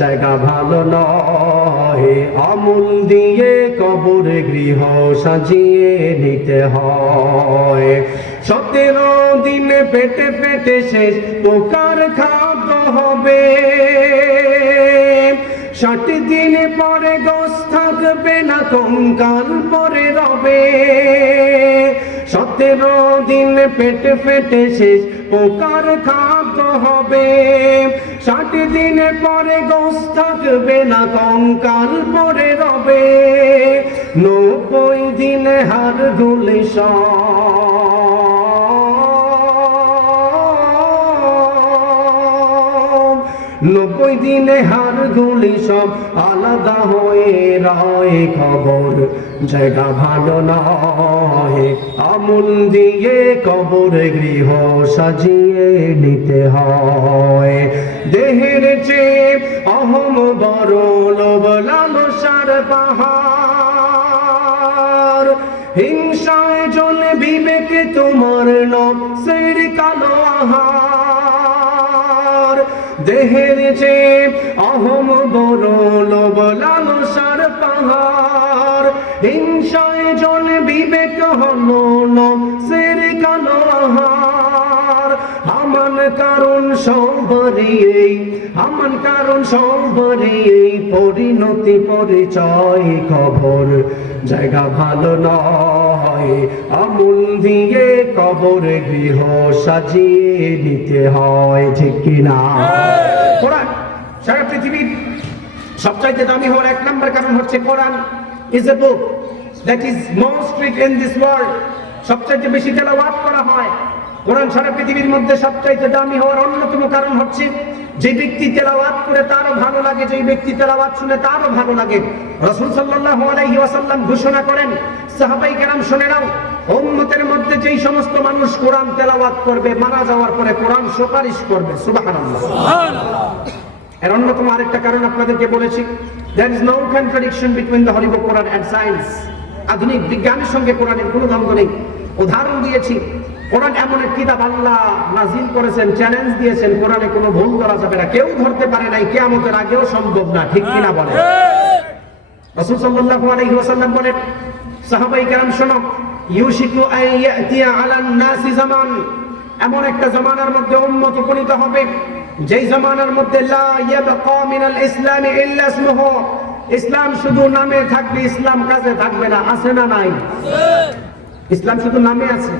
জায়গা ভালো নয়, আমল দিয়ে কবর গৃহ সাজিয়ে নিতে হয়। 17 দিন পেটে পেটে শেষ পোকার খাদ্য হবে, 60 দিন পরে গোশ থাকবে না, কঙ্কাল পরে রবে। 17 দিন পেট ফেটে শেষ পোকার খাদ্য হবে। 60 দিন পরে গোশ থাকবে না, কঙ্কাল পরে রবে। 90 দিন হাড় গুলি সব, 90 দিনে হাড় গুলি সব আলাদা হয়ে রয়। খবর জায়গা ভালো নয়, আমূল দিয়ে কবর গৃহ সাজিয়ে নিতে হয়। দেহের চেয়ে অহম বড়, লোভ লালসার পাহাড়। হিংসায় জ্বলে বিবেক তোমার, নফসের কালো আহার। দেহের চেয়ে অহম বড়, লোভ লালসার পাহাড়। হিংসায় জ্বলে বিবেক হলো নফসের কালো আহার। আমান কারণ সবারই এই, আমান কারণ সবারই এই পরিণতি পরিচয়। খবর জায়গা ভালো নয়, আমূল দিয়ে কবর গৃহ সাজিয়ে নিতে হয়। ঠিক কিনা? কোরআন সারা পৃথিবীর সবচাইতে দামি হওয়ার 1 নম্বর কারণ হচ্ছে কোরআন is a book that is most read in this world. সবচাইতে বেশি তেলাওয়াত করা হয়। কোরআন সারা পৃথিবীর মধ্যে সবচাইতে দামি হওয়ার অন্যতম কারণ হচ্ছে যে ব্যক্তি তেলাওয়াত করে তারও ভালো লাগে, যে ব্যক্তি তেলাওয়াত শুনে তারও ভালো লাগে। রাসূল সাল্লাল্লাহু আলাইহি ওয়াসাল্লাম ঘোষণা করেন, সাহাবায়ে কেরাম শুনে নাও, উম্মতের মধ্যে যেই সমস্ত মানুষ কোরআন তেলাওয়াত করবে মারা যাওয়ার পরে কোরআন সুপারিশ করবে। সুবহানাল্লাহ। এর অন্যতম আরেকটা কারণ আপনাদেরকে বলেছি, there is no contradiction between the Holy Book, Quran and science. আধুনিক বিজ্ঞানের সঙ্গে কোরআনের কোনো দ্বন্দ্ব নেই। উদাহরণ দিয়েছি, কোরআন এমন এক কিতাব আল্লাহ নাযিল করেছেন, চ্যালেঞ্জ দিয়েছেন, কোরআনে কোনো ভুল ধরা যাবে না, কেউ ধরতে পারে নাই, কিয়ামতের আগেও সম্ভব না। ঠিক কিনা বলেন? রাসূল সাল্লাল্লাহু আলাইহি ওয়াসাল্লাম বলেন, সাহাবায়ে কেরাম শোনো, ইউশিকু আন ইয়াতিয়া আলান নাসি জামান, এমন একটা জামানার মধ্যে উম্মত উপনীত হবে যেই জামানার মধ্যে লা ইয়াবকা মিনাল ইসলামি ইল্লা ইসমুহু, ইসলাম শুধু নামে থাকবে, ইসলাম কাজে থাকবে না। আছে না নাই? ইসলাম শুধু নামে আছে,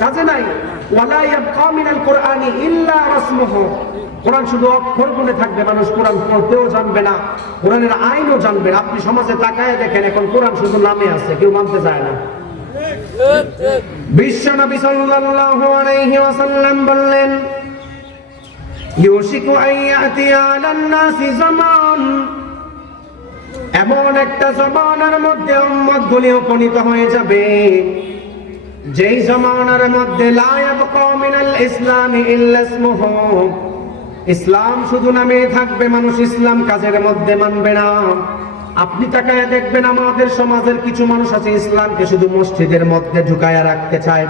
কাজে নাই। ওয়ালা ইয়াবকা মিনাল কুরআনি ইল্লা রাসমুহু, কোরআন শুধু অক্ষর গুণে থাকবে, মানুষ কোরআন পড়তেও জানবে না, কোরআনের আইনও জানবে না। আপনি সমাজে তাকায় দেখেন, এখন কোরআন শুধু নামে আছে, কেউ মানতে চায় না। বিশ্বনবী সাল্লাল্লাহু আলাইহি ওয়াসাল্লাম বললেন, ইউশিকু আন ইয়াতিয়া আলান নাসি জামান, এমন একটা জামানার মধ্যে উম্মতগুলি উপনীত হয়ে যাবে যেই জামানার মধ্যে লা ইয়াবকা মিনাল ইসলামি ইল্লা ইসমুহু, ইসলাম শুধু নামে থাকবে, মানুষ ইসলাম কাজের মধ্যে মানবে না। আপনি তাকায় দেখবেন, আমাদের সমাজের কিছু মানুষ আছে ইসলামকে শুধু মসজিদের মধ্যে ঢুকায়া রাখতে চায়,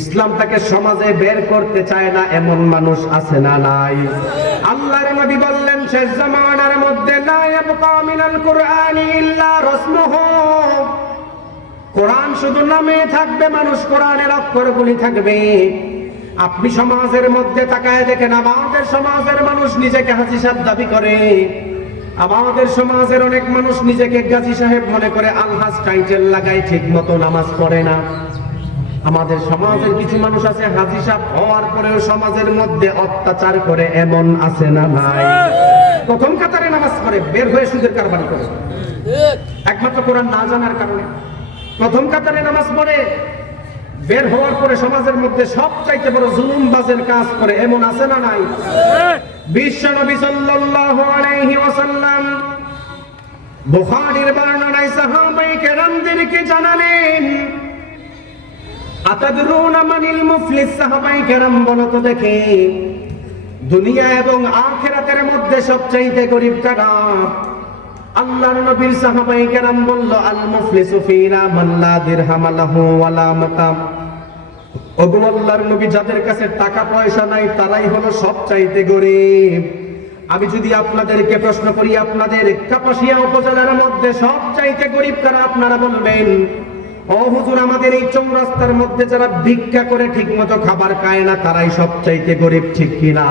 ইসলামটাকে সমাজে বের করতে চায় না। এমন মানুষ আছে না নাই? আল্লাহর নবী বললেন, শেষ জামানার মধ্যে লা ইয়াবকা মিনাল কুরআনি ইল্লা রাসমুহু, কোরআন শুধু নামে থাকবে, মানুষ কোরআনের অক্ষরগুলি থাকবে। আপনি সমাজের মধ্যে তাকায় দেখেন, আমাদের সমাজের মানুষ নিজেকে হাজী সাহেব দাবি করে, আমাদের সমাজের অনেক মানুষ নিজেকে গাজী সাহেব মনে করে, আলহাজ টাইটেল লাগায়, ঠিক মতো নামাজ পড়ে না। আমাদের সমাজের কিছু মানুষ আছে হাজী সাহেব হওয়ার পরেও সমাজের মধ্যে অত্যাচার করে, এমন আছে না নাই? প্রথম কাতারে নামাজ পড়ে, বের হয়ে সুদের কারবার করে, একমাত্র কোরআন না জানার কারণে। প্রথম কাতারে নামাজ পড়ে, বের হওয়ার পরে সমাজের মধ্যে সবচাইতে বড় জুলুমবাজের কাজ করে, এমন আছে না নাই? বিশ্বনবী সাল্লাল্লাহু আলাইহি ওয়াসাল্লাম বুখারীর বর্ণনায় সাহাবায়ে কেরামদেরকে জানালেন, আতাদরুনা মানিল মুফলিস, সাহাবায়ে কেরাম বলো তো দেখি, দুনিয়া এবং আখিরাতের মধ্যে সবচাইতে গরীব কারা? আল্লাহর নবীর সাহাবায়ে কেরাম বলল, আল মুফলিসু ফিনা মান লা দিরহাম লাহু ওয়ালা মাতাম। ওগো আল্লাহর নবী, যাদের কাছে টাকা পয়সা নাই তারাই হলো সবচাইতে গরীব। আমি যদি আপনাদেরকে প্রশ্ন করি, আপনাদের কাপাসিয়া উপজেলার মধ্যে সবচাইতে গরীব কারা? আপনারা বলবেন, ও হুজুর, আমাদের এই চৌরাস্তার মধ্যে যারা ভিক্ষা করে ঠিকমতো খাবার খায় না তারাই সবচাইতে গরীব। ঠিক কিনা?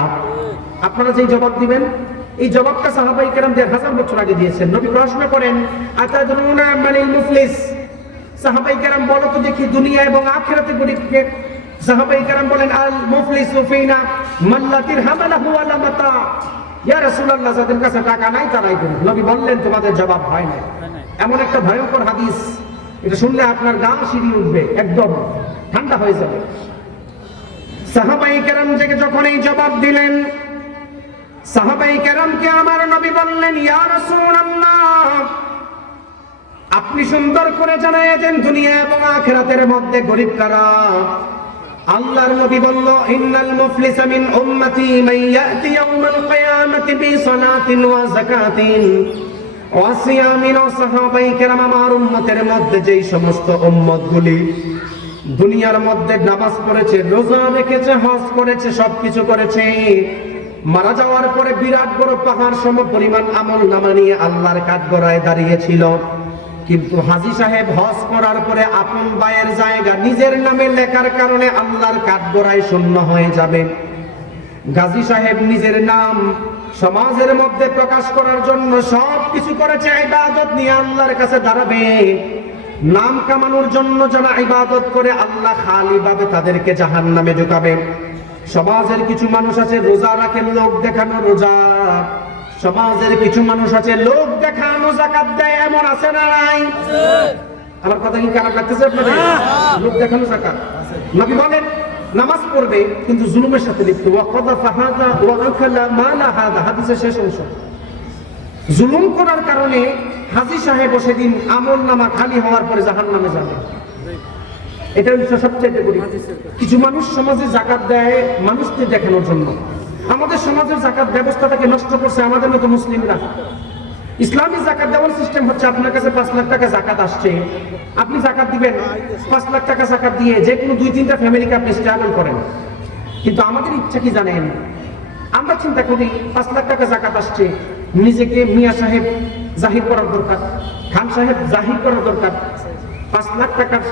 আপনারা যেই জবাব দিবেন, এই জবাবটা সাহাবায়ে কেরাম 1000 বছর আগে দিয়েছেন। নবী প্রশ্ন করেন, আতাদরুনা মানিল মুফলিস, সাহাবাই কেরাম বলো তো দেখি দুনিয়া এবং আখিরাতে গরিবকে? সাহাবাই কেরাম বলেন আল মুফলিসু ফিনা মাল্লা দিরহাম লাহু ওয়ালা মাতা। ইয়া রাসূলুল্লাহ, যাদের কাছে টাকা নাই তারাই গরিব। নবী বললেন তোমাদের জবাব হয় না। এমন একটা ভয়ঙ্কর হাদিস, এটা শুনলে আপনার গা শিরি উঠবে, একদম ঠান্ডা হয়ে যাবে। সাহাবাই কেরাম থেকে যখন এই জবাব দিলেন, সাহাবাই কেরামকে আমার নবী বললেন ইয়া রাসূলুল্লাহ, আপনি সুন্দর করে জানায় দেন দুনিয়া এবং আখিরাতের মধ্যে গরিব কারা। আল্লাহর নবী বলল ইন্নাল মুফলিসা মিন উম্মতি মান ইয়াতি ইয়াউমাল কিয়ামাতি বিসালাতিন ওয়া যাকাতিন ওয়া সিয়ামিন। সাহাবাই কেরাম আমার উম্মতের মধ্যে যেই সমস্ত উম্মতগুলি দুনিয়ার মধ্যে নামাজ পড়েছে, রোজা রেখেছে, হজ করেছে, সবকিছু করেছে, মারা যাওয়ার পরে বিরাট বড় পাহাড় সম পরিমাণ আমল নামা নিয়ে আল্লাহর কাঠগড়ায় দাঁড়িয়েছিল, কিন্তু হাজী সাহেব হজ করার পরে আপন ভাইয়ের জায়গা নিজের নামে লেখার কারণে আল্লাহর কাঠগড়ায় শূন্য হয়ে যাবে। গাজী সাহেব নিজের নাম সমাজের মধ্যে প্রকাশ করার জন্য সবকিছু করেছে, ইবাদত নিয়ে আল্লাহর কাছে দাঁড়াবে, নাম কামানোর জন্য যারা ইবাদত করে আল্লাহ খালি ভাবে তাদেরকে জাহান্নামে ঢুকাবে। সমাজের কিছু মানুষ আছে রোজা রাখেন লোক দেখানো রোজা, সমাজের কিছু মানুষ আছে লোক দেখানো যাকাত দেয়, এমন আছে না নাই? আমার কথা কি খারাপ লাগতেছে আপনাদের? লোক দেখানো যাকাত। নবী বলেন নামাজ পড়বে কিন্তু জুলুমের সাথে লিপ্ত। ওয়া কাযা হাযা ওয়া আকালা মালা হাযা, হাদিসের শেষ অংশ। জুলুম করার কারণে হাজী সাহেব সেদিন আমল নামা খালি হওয়ার পরে জাহান্নামে যাবে। এটা হচ্ছে সবচেয়ে বড়। কিছু মানুষ সমাজে যাকাত দেয় মানুষকে দেখানোর জন্য। আমাদের সমাজের যাকাত ব্যবস্থাটাকে নষ্ট করছে আমাদের মতো মুসলিমরা। ইসলামী যাকাত দেওয়ার সিস্টেম হচ্ছে আপনার কাছে 5 লাখ টাকা যাকাত আসছে, আপনি যাকাত দিবেন, 5 লাখ টাকা যাকাত দিয়ে যে কোনো 2-3টা ফ্যামিলিকে আপনি স্ট্রাগল করেন। কিন্তু আমাদের ইচ্ছা কি জানেন? আমরা চিন্তা করি 5 লাখ টাকা যাকাত আসছে, নিজেকে মিয়া সাহেব জাহির করার দরকার, খান সাহেব জাহির করার দরকার। 5 লাখ টাকার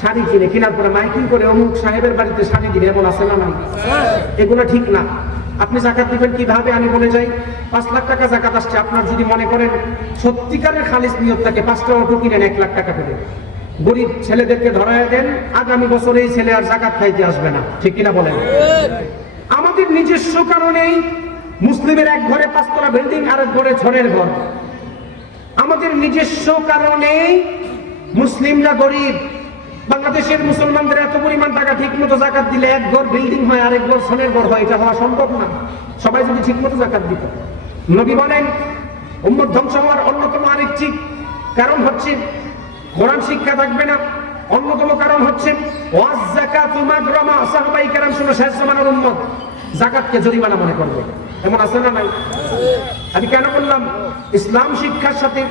শাড়ি কিনে কেনার পরে মাইকিং করে অমুক সাহেবের বাড়িতে শাড়ি দিলে, এমন আছে না নাই? এগুলো ঠিক না। আপনি যাকাত দিবেন কিভাবে আমি বলে যাই। 5 লাখ টাকা যাকাত আসছে, আপনার যদি মনে করেন সত্যিকারের খালিস নিয়ত থাকে 5টা অটো কিনেন 1 লাখ টাকা করে, গরিব ছেলেদেরকে ধরায় দেন, আগামী বছর এই ছেলে আর যাকাত খাইতে আসবে না, ঠিক কিনা বলেন? আমাদের নিজস্ব কারণেই মুসলিমের এক ঘরে 5 তলা বিল্ডিং, আরেক ঘরে ঝড়ের ঘর। আমাদের নিজস্ব কারণেই মুসলিমরা গরিব। বাংলাদেশের মুসলমানদের এত পরিমাণ টাকা ঠিক মতো যাকাত দিলে এক ঘর বিল্ডিং হয়, আরেক ঘর ঝড়ের ঘর হয়, এটা হওয়া সম্ভব না। সবাই যদি ঠিক মতো যাকাত দিত। নবী বলেন উম্মত ধ্বংস হওয়ার অন্যতম আরেকটি কারণ হচ্ছে কোরআন শিক্ষা থাকবে না, অন্যতম কারণ হচ্ছে ওয়াজ যাকাতু মাগরামা। সাহাবায়ে কেরাম শুনো শেষ জামানার উম্মত যাকাতকে জরিমানা মনে করবে, এমন আছে না নাই? আমি কেন বললাম? ইসলাম শিক্ষার সাথে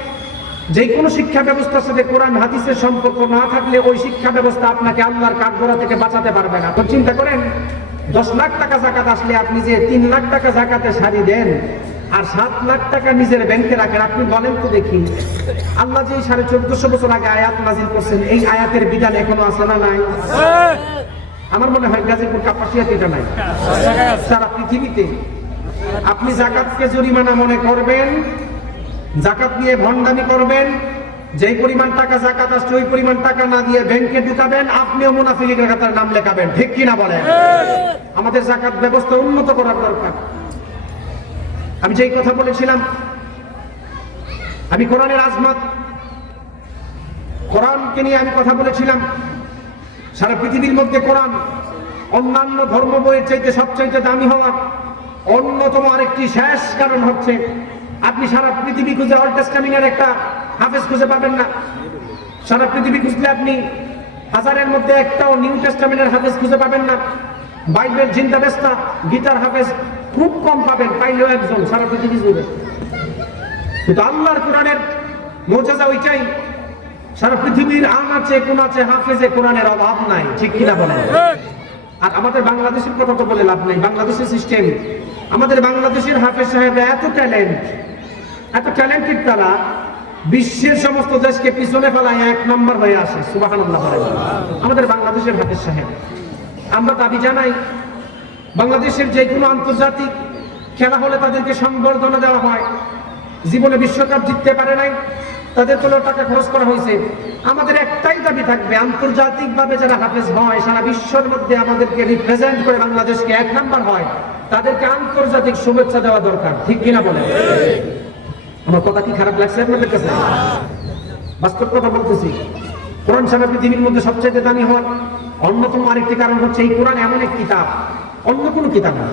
যে কোনো শিক্ষা ব্যবস্থার সাথে কোরআন হাদিসের সম্পর্ক না থাকলে ওই শিক্ষা ব্যবস্থা আপনাকে আল্লাহর কাঠগড়া থেকে বাঁচাতে পারবে না। তো চিন্তা করেন 10 লাখ টাকা যাকাত আসলে আপনি যে 3 লাখ টাকা যাকাতে শাড়ি দেন আর 7 লাখ টাকা নিজের ব্যাংকে রাখেন, আপনি বলেন তো দেখি আল্লাহ যে 1450 বছর আগে আয়াত নাজিল করছেন এই আয়াতের বিধান এখনো আছে না নাই? আমার মনে হয় গাজীপুর কাপাসিয়াতে এটা নাই, সারা পৃথিবীতে। আপনি যাকাতকে জরিমানা মনে করবেন, যাকাত নিয়ে ভণ্ডামি করবেন, যেই পরিমাণ টাকা যাকাত আসছে ওই পরিমাণ টাকা না দিয়ে ব্যাংকে ঢুকাবেন, আপনিও মুনাফিকের কাতার নাম লেখাবেন, ঠিক কিনা বলেন? আমাদের যাকাত ব্যবস্থা উন্নত করার দরকার। আমি যেই কথা বলেছিলাম, আমি কোরআনের আজমত, কোরআনকে নিয়ে আমি কথা বলেছিলাম। সারা পৃথিবীর মধ্যে কোরআন অন্যান্য ধর্ম বইয়ের চাইতে সবচাইতে দামি হওয়ার অন্যতম আরেকটি শেষ কারণ হচ্ছে আপনি সারা পৃথিবী খুঁজে ওল্ড টেস্টামেন্টের একটা হাফেজ খুঁজে পাবেন না। সারা পৃথিবী খুঁজলে আপনি 1000-এর মধ্যে একটাও নিউ টেস্টামেন্টের হাফেজ খুঁজে পাবেন না। বাইবেল জিন্দাবেস্তা গীতার হাফেজ খুব কম পাবেন, পাইলেও একজন সারা পৃথিবী জুড়ে। কিন্তু আল্লাহর কোরআনের মর্যাদা ওইটাই, সারা পৃথিবীর আনাচে কোনাচে হাফেজে কোরআনের অভাব নাই, ঠিক কিনা বলেন? আর আমাদের বাংলাদেশের কথা তো বলে লাভ নাই। বাংলাদেশের সিস্টেম, আমাদের বাংলাদেশের হাফেজ সাহেবরা এত ট্যালেন্টেড, তারা বিশ্বের সমস্ত দেশকে পিছনে ফেলায় 1 নম্বর হয়ে আসে। সুবহানাল্লাহ। আমাদের বাংলাদেশের হাফেজ সাহেব, আমরা দাবি জানাই বাংলাদেশের যে কোনো আন্তর্জাতিক খেলা হলে তাদেরকে সংবর্ধনা দেওয়া হয়। জীবনে বিশ্বকাপ জিততে পারে নাই, তাদের কোনো টাকা খরচ করা হয়েছে। আমাদের একটাই দাবি থাকবে, আন্তর্জাতিকভাবে যারা হাফেজ হয়, সারা বিশ্বের মধ্যে আমাদেরকে রিপ্রেজেন্ট করে বাংলাদেশকে 1 নাম্বার হয়, তাদেরকে আন্তর্জাতিক শুভেচ্ছা দেওয়া দরকার। ঠিক কিনা বলেন? আমার কথা কি খারাপ লাগছে আপনাদের কাছে? বাস্তব কথা বলতেছি। কোরআন সারা পৃথিবীর মধ্যে সবচেয়ে দামি হওয়ার অন্যতম আরেকটি কারণ হচ্ছে এই কোরআন এমন এক কিতাব, অন্য কোনো কিতাব না,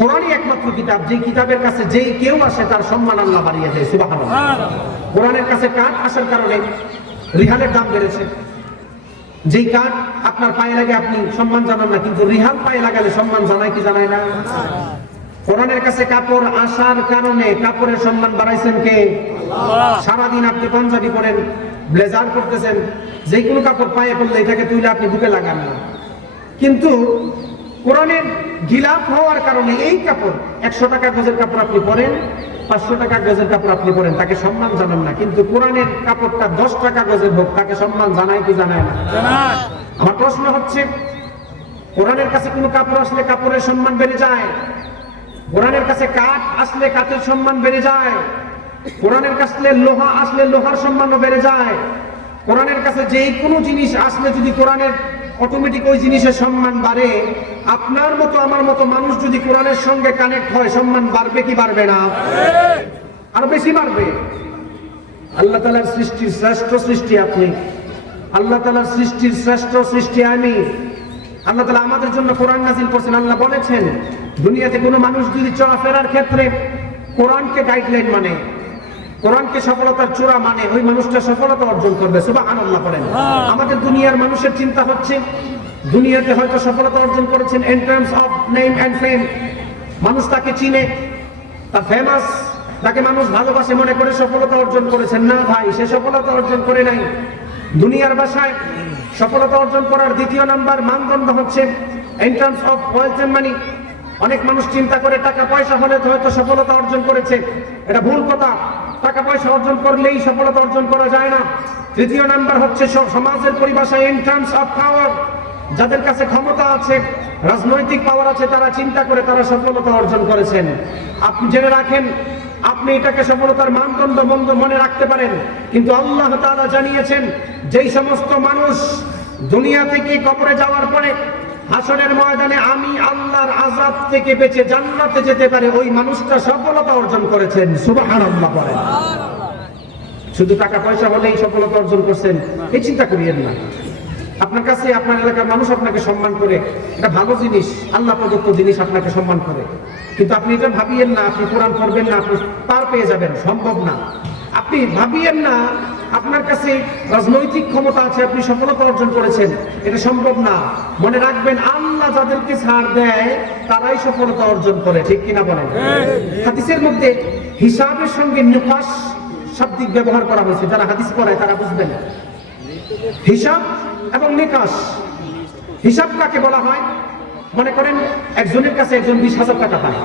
কোরআনই একমাত্র কিতাব যে কিতাবের কাছে যেই কেউ আসে তার সম্মান আল্লাহ বাড়িয়ে দেয়। সুবহানাল্লাহ। কোরআনের কাছে কাঠ আসার কারণে রিহালের দাম বেড়েছে। যেই কাঠ আপনার পায়ে লাগে আপনি সম্মান জানান না, কিন্তু রিহাল পায়ে লাগালে সম্মান জানায় কি জানায় না? কোরআনের কাছে কাপড় আসার কারণে কাপড়ের সম্মান বাড়াইছেন কে? সারাদিন আপনি পাঞ্জাবি পরেন, ব্লেজার করতেছেন, যে কোনো কাপড় পায়ে পড়লে এটাকে তুলে আপনি বুকে লাগান না, কিন্তু কোরআনের গিলাফ হওয়ার কারণে এই কাপড় 100 টাকা গজের কাপড় আপনি পরেন, 500 টাকা গজের কাপড় আপনি পরেন, তাকে সম্মান জানান না, কিন্তু কোরআনের কাপড়টা 10 টাকা গজের হোক তাকে সম্মান জানায় কি জানায় না? আমার প্রশ্ন হচ্ছে, কোরআনের কাছে কোনো কাপড় আসলে কাপড়ের সম্মান বেড়ে যায়, কোরআনের কাছে কাঠ আসলে কাঠের সম্মান বেড়ে যায়, কোরআনের কাছে লোহা আসলে লোহার সম্মানও বেড়ে যায়। কোরআনের কাছে যে কোনো জিনিস আসলে যদি কোরআনের অটোমেটিক ওই জিনিসের সম্মান বাড়ে, আপনার মতো আমার মতো মানুষ যদি কোরআনের সঙ্গে কানেক্ট হয়, সম্মান বাড়বে কি বাড়বে না? আরো বেশি বাড়বে। আল্লাহ তাআলার সৃষ্টির শ্রেষ্ঠ সৃষ্টি আপনি, আল্লাহ তাআলার সৃষ্টির শ্রেষ্ঠ সৃষ্টি আমি। আল্লাহ তাআলা আমাদের জন্য কোরআন নাযিল করেছেন। আল্লাহ বলেছেন, দুনিয়াতে কোনো মানুষ যদি চলাফেরার ক্ষেত্রে কোরআনকে গাইডলাইন মানে, কোরআনকে সফলতার চূড়া মানে, ওই মানুষটা সফলতা অর্জন করবে। সুবহানাল্লাহ বলেন। আমাদের দুনিয়ার মানুষের চিন্তা হচ্ছে, দুনিয়াতে হয়তো সফলতা অর্জন করেছেন in terms of name and fame, মানুষ তাকে চিনে, তা ফেমাস, তাকে মানুষ ভালোবাসে মনে করে সফলতা অর্জন করেছেন। না ভাই, সে সফলতা অর্জন করে নাই। দুনিয়ার ভাষায় সফলতা অর্জন করার দ্বিতীয় নাম্বার মানদণ্ড হচ্ছে in terms of wealth and money. অনেক মানুষ চিন্তা করে টাকা পয়সা হলে হয়তো সফলতা অর্জন করেছে, এটা ভুল কথা। টাকা পয়সা অর্জন করলেই সফলতা অর্জন করা যায় না। তৃতীয় নাম্বার হচ্ছে সমাজের পরিভাষায় ইন টার্মস অফ পাওয়ার, যাদের কাছে ক্ষমতা আছে, রাজনৈতিক পাওয়ার আছে, তারা চিন্তা করে তারা সফলতা অর্জন করেছেন। আপনি জেনে রাখেন, আপনি এটাকে সফলতার মানদণ্ড মনে রাখতে পারেন, কিন্তু আল্লাহ তাআলা জানিয়েছেন যেই সমস্ত মানুষ দুনিয়া থেকে কবরে যাওয়ার পরে হাসরের ময়দানে আমি আল্লাহর আযাব থেকে বেঁচে জান্নাতে যেতে পারে, ওই মানুষটা সফলতা অর্জন করেছেন। সুবহানাল্লাহ বলেন। শুধু টাকা পয়সা হলেই সফলতা অর্জন করছেন এই চিন্তা করিয়েন না। আপনার কাছে আপনার এলাকার মানুষ আপনাকে সম্মান করে, এটা ভালো জিনিস, আল্লাহ প্রদত্ত জিনিস আপনাকে সম্মান করে, কিন্তু আপনি এটা ভাবিয়েন না আপনি কোরআন পড়বেন না আপনি পার পেয়ে যাবেন, সম্ভব না। আপনি ভাবিয়েন না আপনার কাছে রাজনৈতিক ক্ষমতা আছে, আপনি সফলতা অর্জন করেছেন, এটা সম্ভব না। মনে রাখবেন, আল্লাহ যাদেরকে ছাড় দেয় তারাই সফলতা অর্জন করে। ঠিক কিনা বলেন? হাদিসের মধ্যে হিসাবের সঙ্গে নিকাশ শাব্দিক ব্যবহার করা হয়েছে। যারা হাদিস পড়ে তারা বুঝবেন হিসাব এবং নিকাশ। হিসাব কাকে বলা হয়? মনে করেন একজনের কাছে একজন 20,000 টাকা পায়,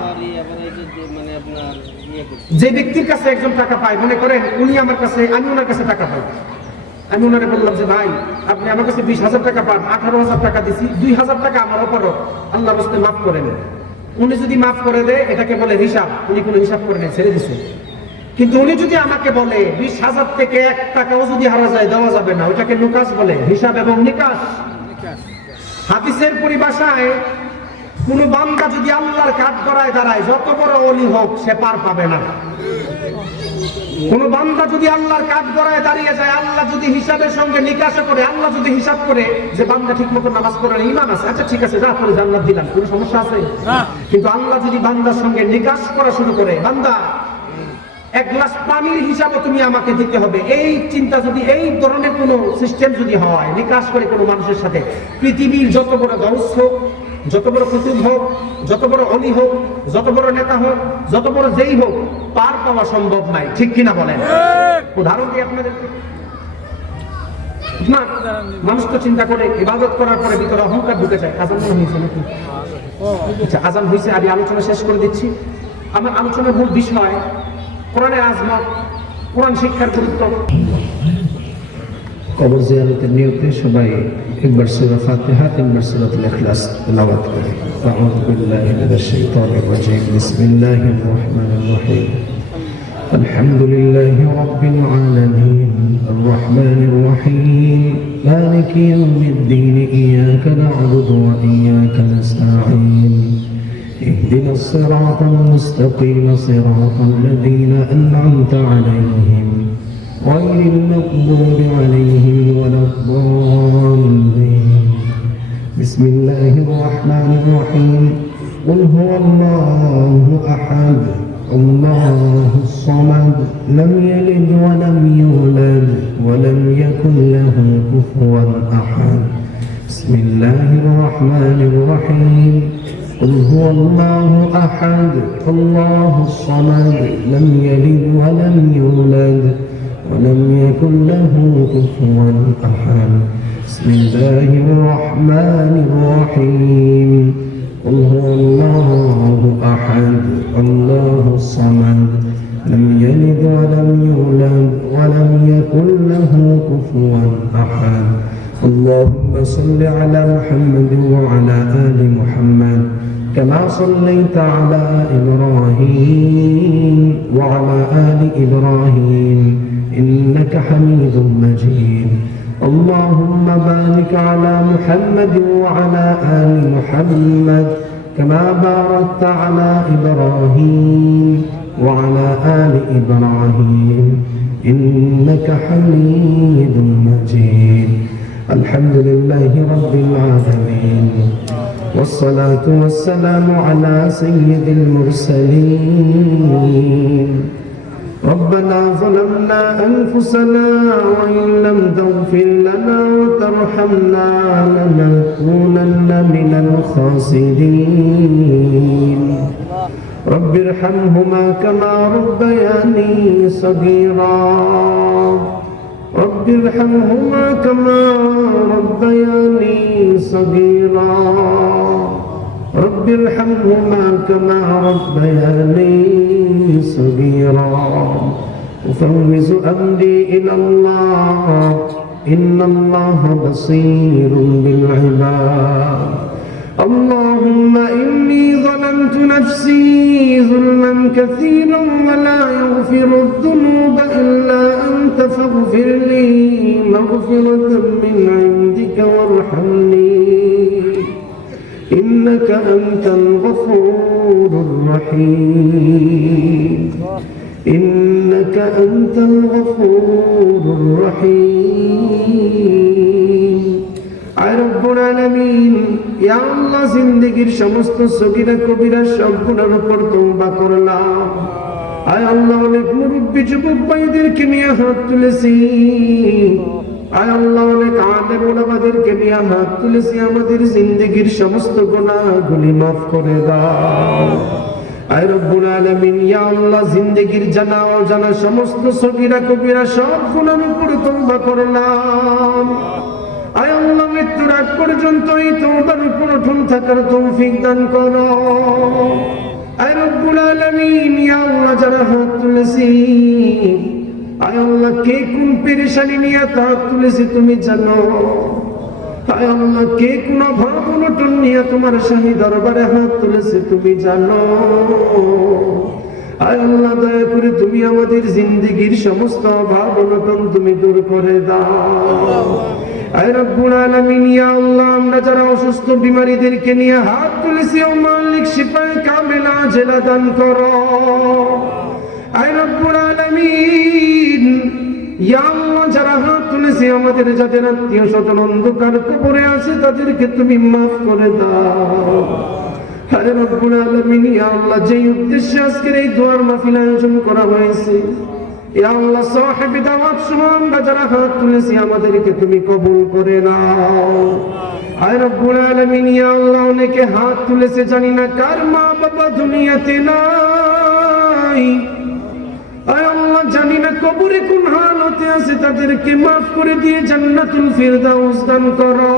যে ব্যক্তির কাছে একজন টাকা পায়, মনে করেন উনি আমার কাছে, আমি ওনার কাছে টাকা পাই, আমি ওনারে বললাম যে ভাই আপনি আমার কাছে 20,000 টাকা পান, 18,000 টাকা দিছি, 2,000 টাকা আমার ওপরও আল্লাহ রাস্তায় মাফ করে নেন। উনি যদি মাফ করে দেয় এটাকে বলে হিসাব, উনি কোনো হিসাব করে নেন, ছেড়ে দিছে। কিন্তু উনি যদি আমাকে বলে 20,000 থেকে 1 টাকাও যদি হারা যায় দেওয়া যাবে না, ওইটাকে নুকাশ বলে, হিসাব এবং নিকাশ। হাদিসের পরিভাষায় কোন বান্দা যদি আল্লাহর কাঠগড়ায় দাঁড়ায়, যত বড় ওলি হোক সে পার পাবে না। কোন বান্দা যদি আল্লাহর কাঠগড়ায় দাঁড়িয়ে যায়, আল্লাহ যদি হিসাবের সঙ্গে নিকাশ করে, আল্লাহ যদি হিসাব করে যে বান্দা ঠিক মতো নামাজ পড়ে, ঈমান আছে, আচ্ছা ঠিক আছে যা করে জান্নাত দিলাম, কোনো সমস্যা আছে? কিন্তু আল্লাহ যদি বান্দার সঙ্গে নিকাশ করা শুরু করে, বান্দা 1 গ্লাস পানির হিসাবও তুমি আমাকে দিতে হবে, এই চিন্তা যদি, এই ধরনের কোন সিস্টেম যদি হয়, নিকাশ করে কোনো মানুষের সাথে, পৃথিবীর যত বড় গৌস হোক, যত বড় কুতুব হোক, যত বড় অলি হোক, যত বড় নেতা হোক, যত বড় যেই হোক, পার পাওয়া সম্ভব নাই। ঠিক কিনা বলেন? উদাহরণ দিই আপনাদেরকে। না, মানুষ তো চিন্তা করে ইবাদত করার পরে ভিতরে অহংকার ঢুকে যায়। আজান হয়েছে নাকি? আচ্ছা, আজান হয়েছে, আমি আলোচনা শেষ করে দিচ্ছি। আমার আলোচনার মূল বিষয় কোরআনের আজমত, কোরআন শিক্ষার গুরুত্ব। কবর জিয়ারতের নিয়তে সবাই একবার সূরা ফাতিহা, 3বার সূরাতুল ইখলাস তেলাওয়াত করে। আউযু বিল্লাহি মিনাশ শাইতানির রাজীম। বিসমিল্লাহির রহমানির রহিম। الحمد لله رب العالمين الرحمن الرحيم مالك يوم الدين إياك نعبد وإياك نستعين اهدنا الصراط المستقيم صراط الذين أنعمت عليهم غير المغضوب عليهم ولا الضالين بسم الله الرحمن الرحيم قل هو الله أحد الله الصمد لم يلد ولم يولد ولم يكن له كفوا أحد بسم الله الرحمن الرحيم قل هو الله أحد الله الصمد لم يلد ولم يولد ولم يكن له كفوا أحد بسم الله الرحمن الرحيم قل هو الله أحد الله الصمد لم يلد ولم يولد ولم يكن له كفوا أحد اللهم صل على محمد وعلى آل محمد كما صليت على إبراهيم وعلى آل إبراهيم إنك حميد مجيد اللهم بارك على محمد وعلى آل محمد كما باركت على إبراهيم وعلى آل إبراهيم إنك حميد مجيد الحمد لله رب العالمين والصلاة والسلام على سيد المرسلين ربنا ظلمنا أنفسنا وإن لم تغفر لنا وترحمنا لنكونن من الخاسرين رب ارحمهما كما ربياني صغيرا رب ارحمهما كما ربياني صغيرا رب ارحمهما كما ربياني صغيرا أفوز أمري إلى الله إن الله بصير بالعباد اللهم إني ظلمت نفسي ظلما كثيرا ولا يغفر الذنوب إلا أنت فاغفر لي مغفرة من عندك وارحمني إنك أنت الغفور الرحيم إنك أنت الغفور الرحيم আয় রব্বুল আলামিন ইয়া আল্লাহ জিন্দেগীর সমস্ত সগীরা কবিরা সব গুনার উপর তওবা করলাম আয় আল্লাহ অনেক মুরব্বী যুবক ভাইদেরকে নিয়ে হাত তুলেছি আয় আল্লাহ অনেক আলেম ওলামাদেরকে নিয়ে হাত তুলেছি আমাদের জিন্দেগীর সমস্ত গুনাহগুলি মাফ করে দাও আয় রব্বুল আলামিন ইয়া আল্লাহ জিন্দেগীর জানা অজানা সমস্ত সগীরা কবিরা সব গুনার উপর তওবা করলাম আয় আল্লাহ মৃত্যুর আগ পর্যন্ত এই তওবার উপর অটল থাকার তৌফিক দান করো আয় রব্বুল আলামিন ইয়া আল্লাহ যারা হাত তুলেছি আয় আল্লাহ কে কোন পেরেশানি নিয়ে হাত তুলেছি তুমি জানো আয় আল্লাহ কে কোন অভাব অনটন নিয়ে তোমার শাহী দরবারে হাত তুলেছে তুমি জানো আয় আল্লাহ দয়া করে তুমি আমাদের জিন্দেগীর সমস্ত অভাব অনটন তুমি দূর করে দাও আয় রব্বুল আলামিন ইয়া আল্লাহ আমরা যারা অসুস্থ বিমারীদেরকে নিয়ে হাত তুলেছি ও মালিক শিফায়ে কামেলা আজেলা দান করো আয় রব্বুল আলামিন ইয়া আল্লাহ যারা হাত তুলেছি আমাদের যাদের আত্মীয় স্বজন অন্ধকার কবরে আছে তাদেরকে তুমি মাফ করে দাও আরে রব্বুল আলামিন ইয়া আল্লাহ যেই উদ্দেশ্যে আজকের এই দোয়ার মাহফিল আয়োজন করা হয়েছে ইয়া আল্লাহ সাহেব দাওয়াত সহ আমরা যারা হাত তুলেছি আমাদেরকে তুমি কবুল করে নাও আয় রব্বুল আলামিন ইয়া আল্লাহ অনেকে হাত তুলেছে জানি না কার মা বাবা দুনিয়াতে নাই আয় আল্লাহ জানি না কবরে কোন হালতে আছে তাদেরকে মাফ করে দিয়ে জান্নাতুল ফিরদাউস দান করো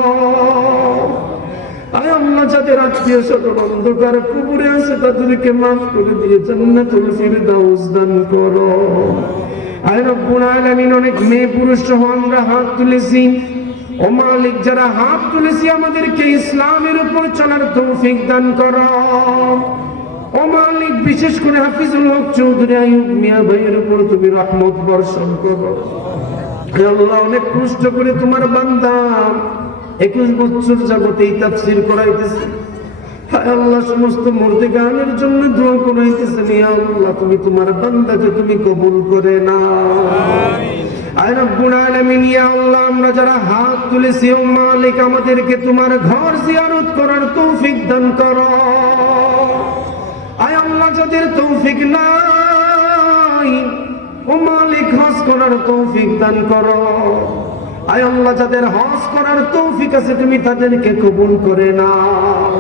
আয় আল্লাহ যাদের আত্মীয় স্বজন অন্ধকার কবরে আছে তাদেরকে মাফ করে দিয়ে জান্নাতুল ফিরদাউস দান করো আয় রব্বুল আলামিন অনেক মেয়ে পুরুষ সহ আমরা হাত তুলেছি ও মালিক যারা হাত তুলেছি আমাদেরকে ইসলামের উপর চলার তৌফিক দান করো ও মালিক, বিশেষ করে হাফিজুল হক চৌধুরী আইয়ুব মিয়া ভাইয়ের উপর তুমি রহমত বর্ষণ করো। হে আল্লাহ, অনেক কষ্ট করে তোমার বান্দা 21 বছর যাবত এই তাফসীর করাইতেছে। হায় আল্লাহ, সমস্ত মুর্দে গানের জন্য দোয়া করাইতেছে। ইয়া আল্লাহ, তুমি তোমার বান্দাকে তুমি কবুল করে নাও। আয় রব্বুল আলামিন, ইয়া আল্লাহ, আমরা যারা হাত তুলেছি, ও মালিক, আমাদেরকে তোমার ঘর জিয়ারত করার তৌফিক দান করো। আয় আল্লাহ, যাদের তৌফিক নাই, ও মালিক, হজ করার তৌফিক দান করো। আয় আল্লাহ, যাদের হজ করার তৌফিক আছে, তুমি তাদেরকে কবুল করে নাও।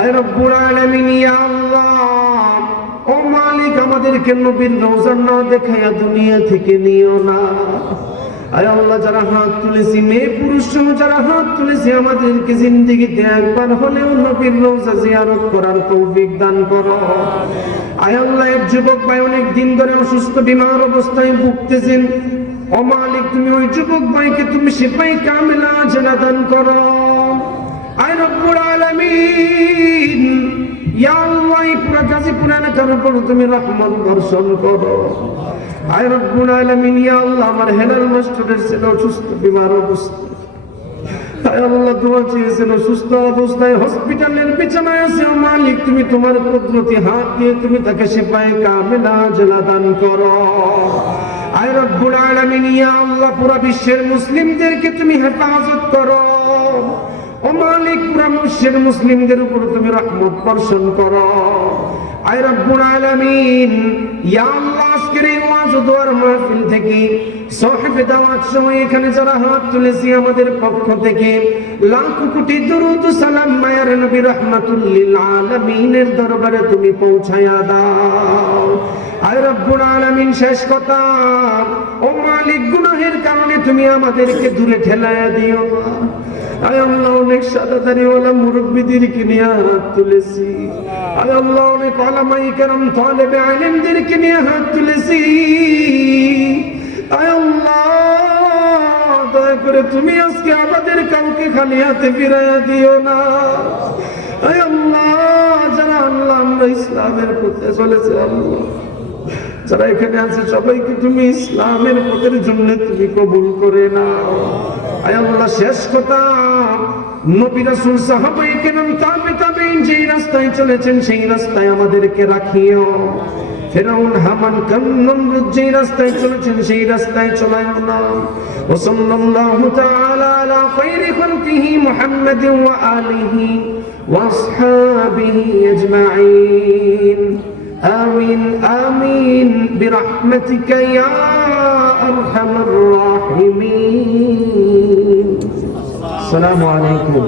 আয় রব্বুল আলামিন, ইয়া আল্লাহ, ও মালিক, আমাদেরকে নবীর রওজা না দেখায়া দুনিয়া থেকে নিও না। আয় আল্লাহ, যারা হাত তুলেছি, মেয়ে পুরুষ সহ যারা হাত তুলেছি, আমাদেরকে জিন্দেগিতে একবার হলেও নবীর রওজা জিয়ারত করার তৌফিক দান করো। আয় আল্লাহ, এক যুবক ভাই অনেক দিন ধরে অসুস্থ বিমার অবস্থায় ভুগতেছেন। ও মালিক, তুমি ওই যুবক ভাইকে তুমি শিফায়ে কামিলা আজলা দান করো। আয় রব্বুল আলামিন, ইয়া আল্লাহ, এই পুরা গাজীপুর এলাকার উপর তুমি রহমত বর্ষণ করো। আয় রব্বুল আলামিন, ইয়া আল্লাহ, আমার হেলাল মাস্টারের ছেলে অসুস্থ বিমার অবস্থা। আয় আল্লাহ, দোয়া চেয়েছিল, সুস্থ অবস্থায় হসপিটালের বিছানায় আছে। ও মালিক, তুমি তোমার কুদরতি হাত দিয়ে তুমি তাকে শিফায়ে কামিলা আজলা দান করো। আয় রব্বুল আলামিন, ইয়া আল্লাহ, পুরা বিশ্বের মুসলিমদেরকে তুমি হেফাজত করো। ও মালিক, পুরা বিশ্বের মুসলিমদের উপর তুমি রহমত বর্ষণ করো। আয় রব্বুল আলামিন, ইয়া আল্লাহ, আজকের এই ওয়াজ ও দোয়ার মাহফিল থেকে সাহেবে দাওয়াত সময় এখানে যারা হাত তুলেছি, আমাদের পক্ষ থেকে লাখ কোটি দরুদ সালাম মায়ের নবী রাহমাতুল লিল আলামিনের দরবারে তুমি পৌঁছায়া দাও। আয় রব্বুল আলামিন, শেষ কথা, ও মালিক, গুনাহের কারণে তুমি আমাদেরকে দূরে ঠেলায়া দিও না। আয় আল্লাহ, অনেক সাদাদারিওয়ালা মুরব্বিদেরকে নিয়ে হাত তুলেছি। আয় আল্লাহ, অনেক উলামায়ে কেরাম তালেবে ইলমদেরকে নিয়ে হাত তুলেছি। আয় আল্লাহ, দয়া করে তুমি আজকে আমাদের কাউকে খালি হাতে ফিরাইয়া দিও না। আয় আল্লাহ, যারা আল্লাহ আমরা ইসলামের পথে চলেছে, আল্লাহ, যারা এখানে আছে সবাইকে তুমি ইসলামের পথের জন্য তুমি কবুল করে নাও। আয় আল্লাহ, শেষ কথা, নবী রাসূল সাহাবায়ে কেরাম তাবেঈন যেই রাস্তায় চলেছেন সেই রাস্তায় আমাদেরকে রাখিও। ফিরআউন, হামান, নমরুদ যেই রাস্তায় চলেছেন সেই রাস্তায় চলায়ও না। ওয়া সাল্লাল্লাহু তাআলা আলা খায়রি খালকিহি মুহাম্মাদিন ওয়া আলিহি ওয়া আসহাবিহি আজমাইন। আমিন আমিন বিরহমাতিকা ইয়া আরহামার রাহিমিন। আসসালামু আলাইকুম।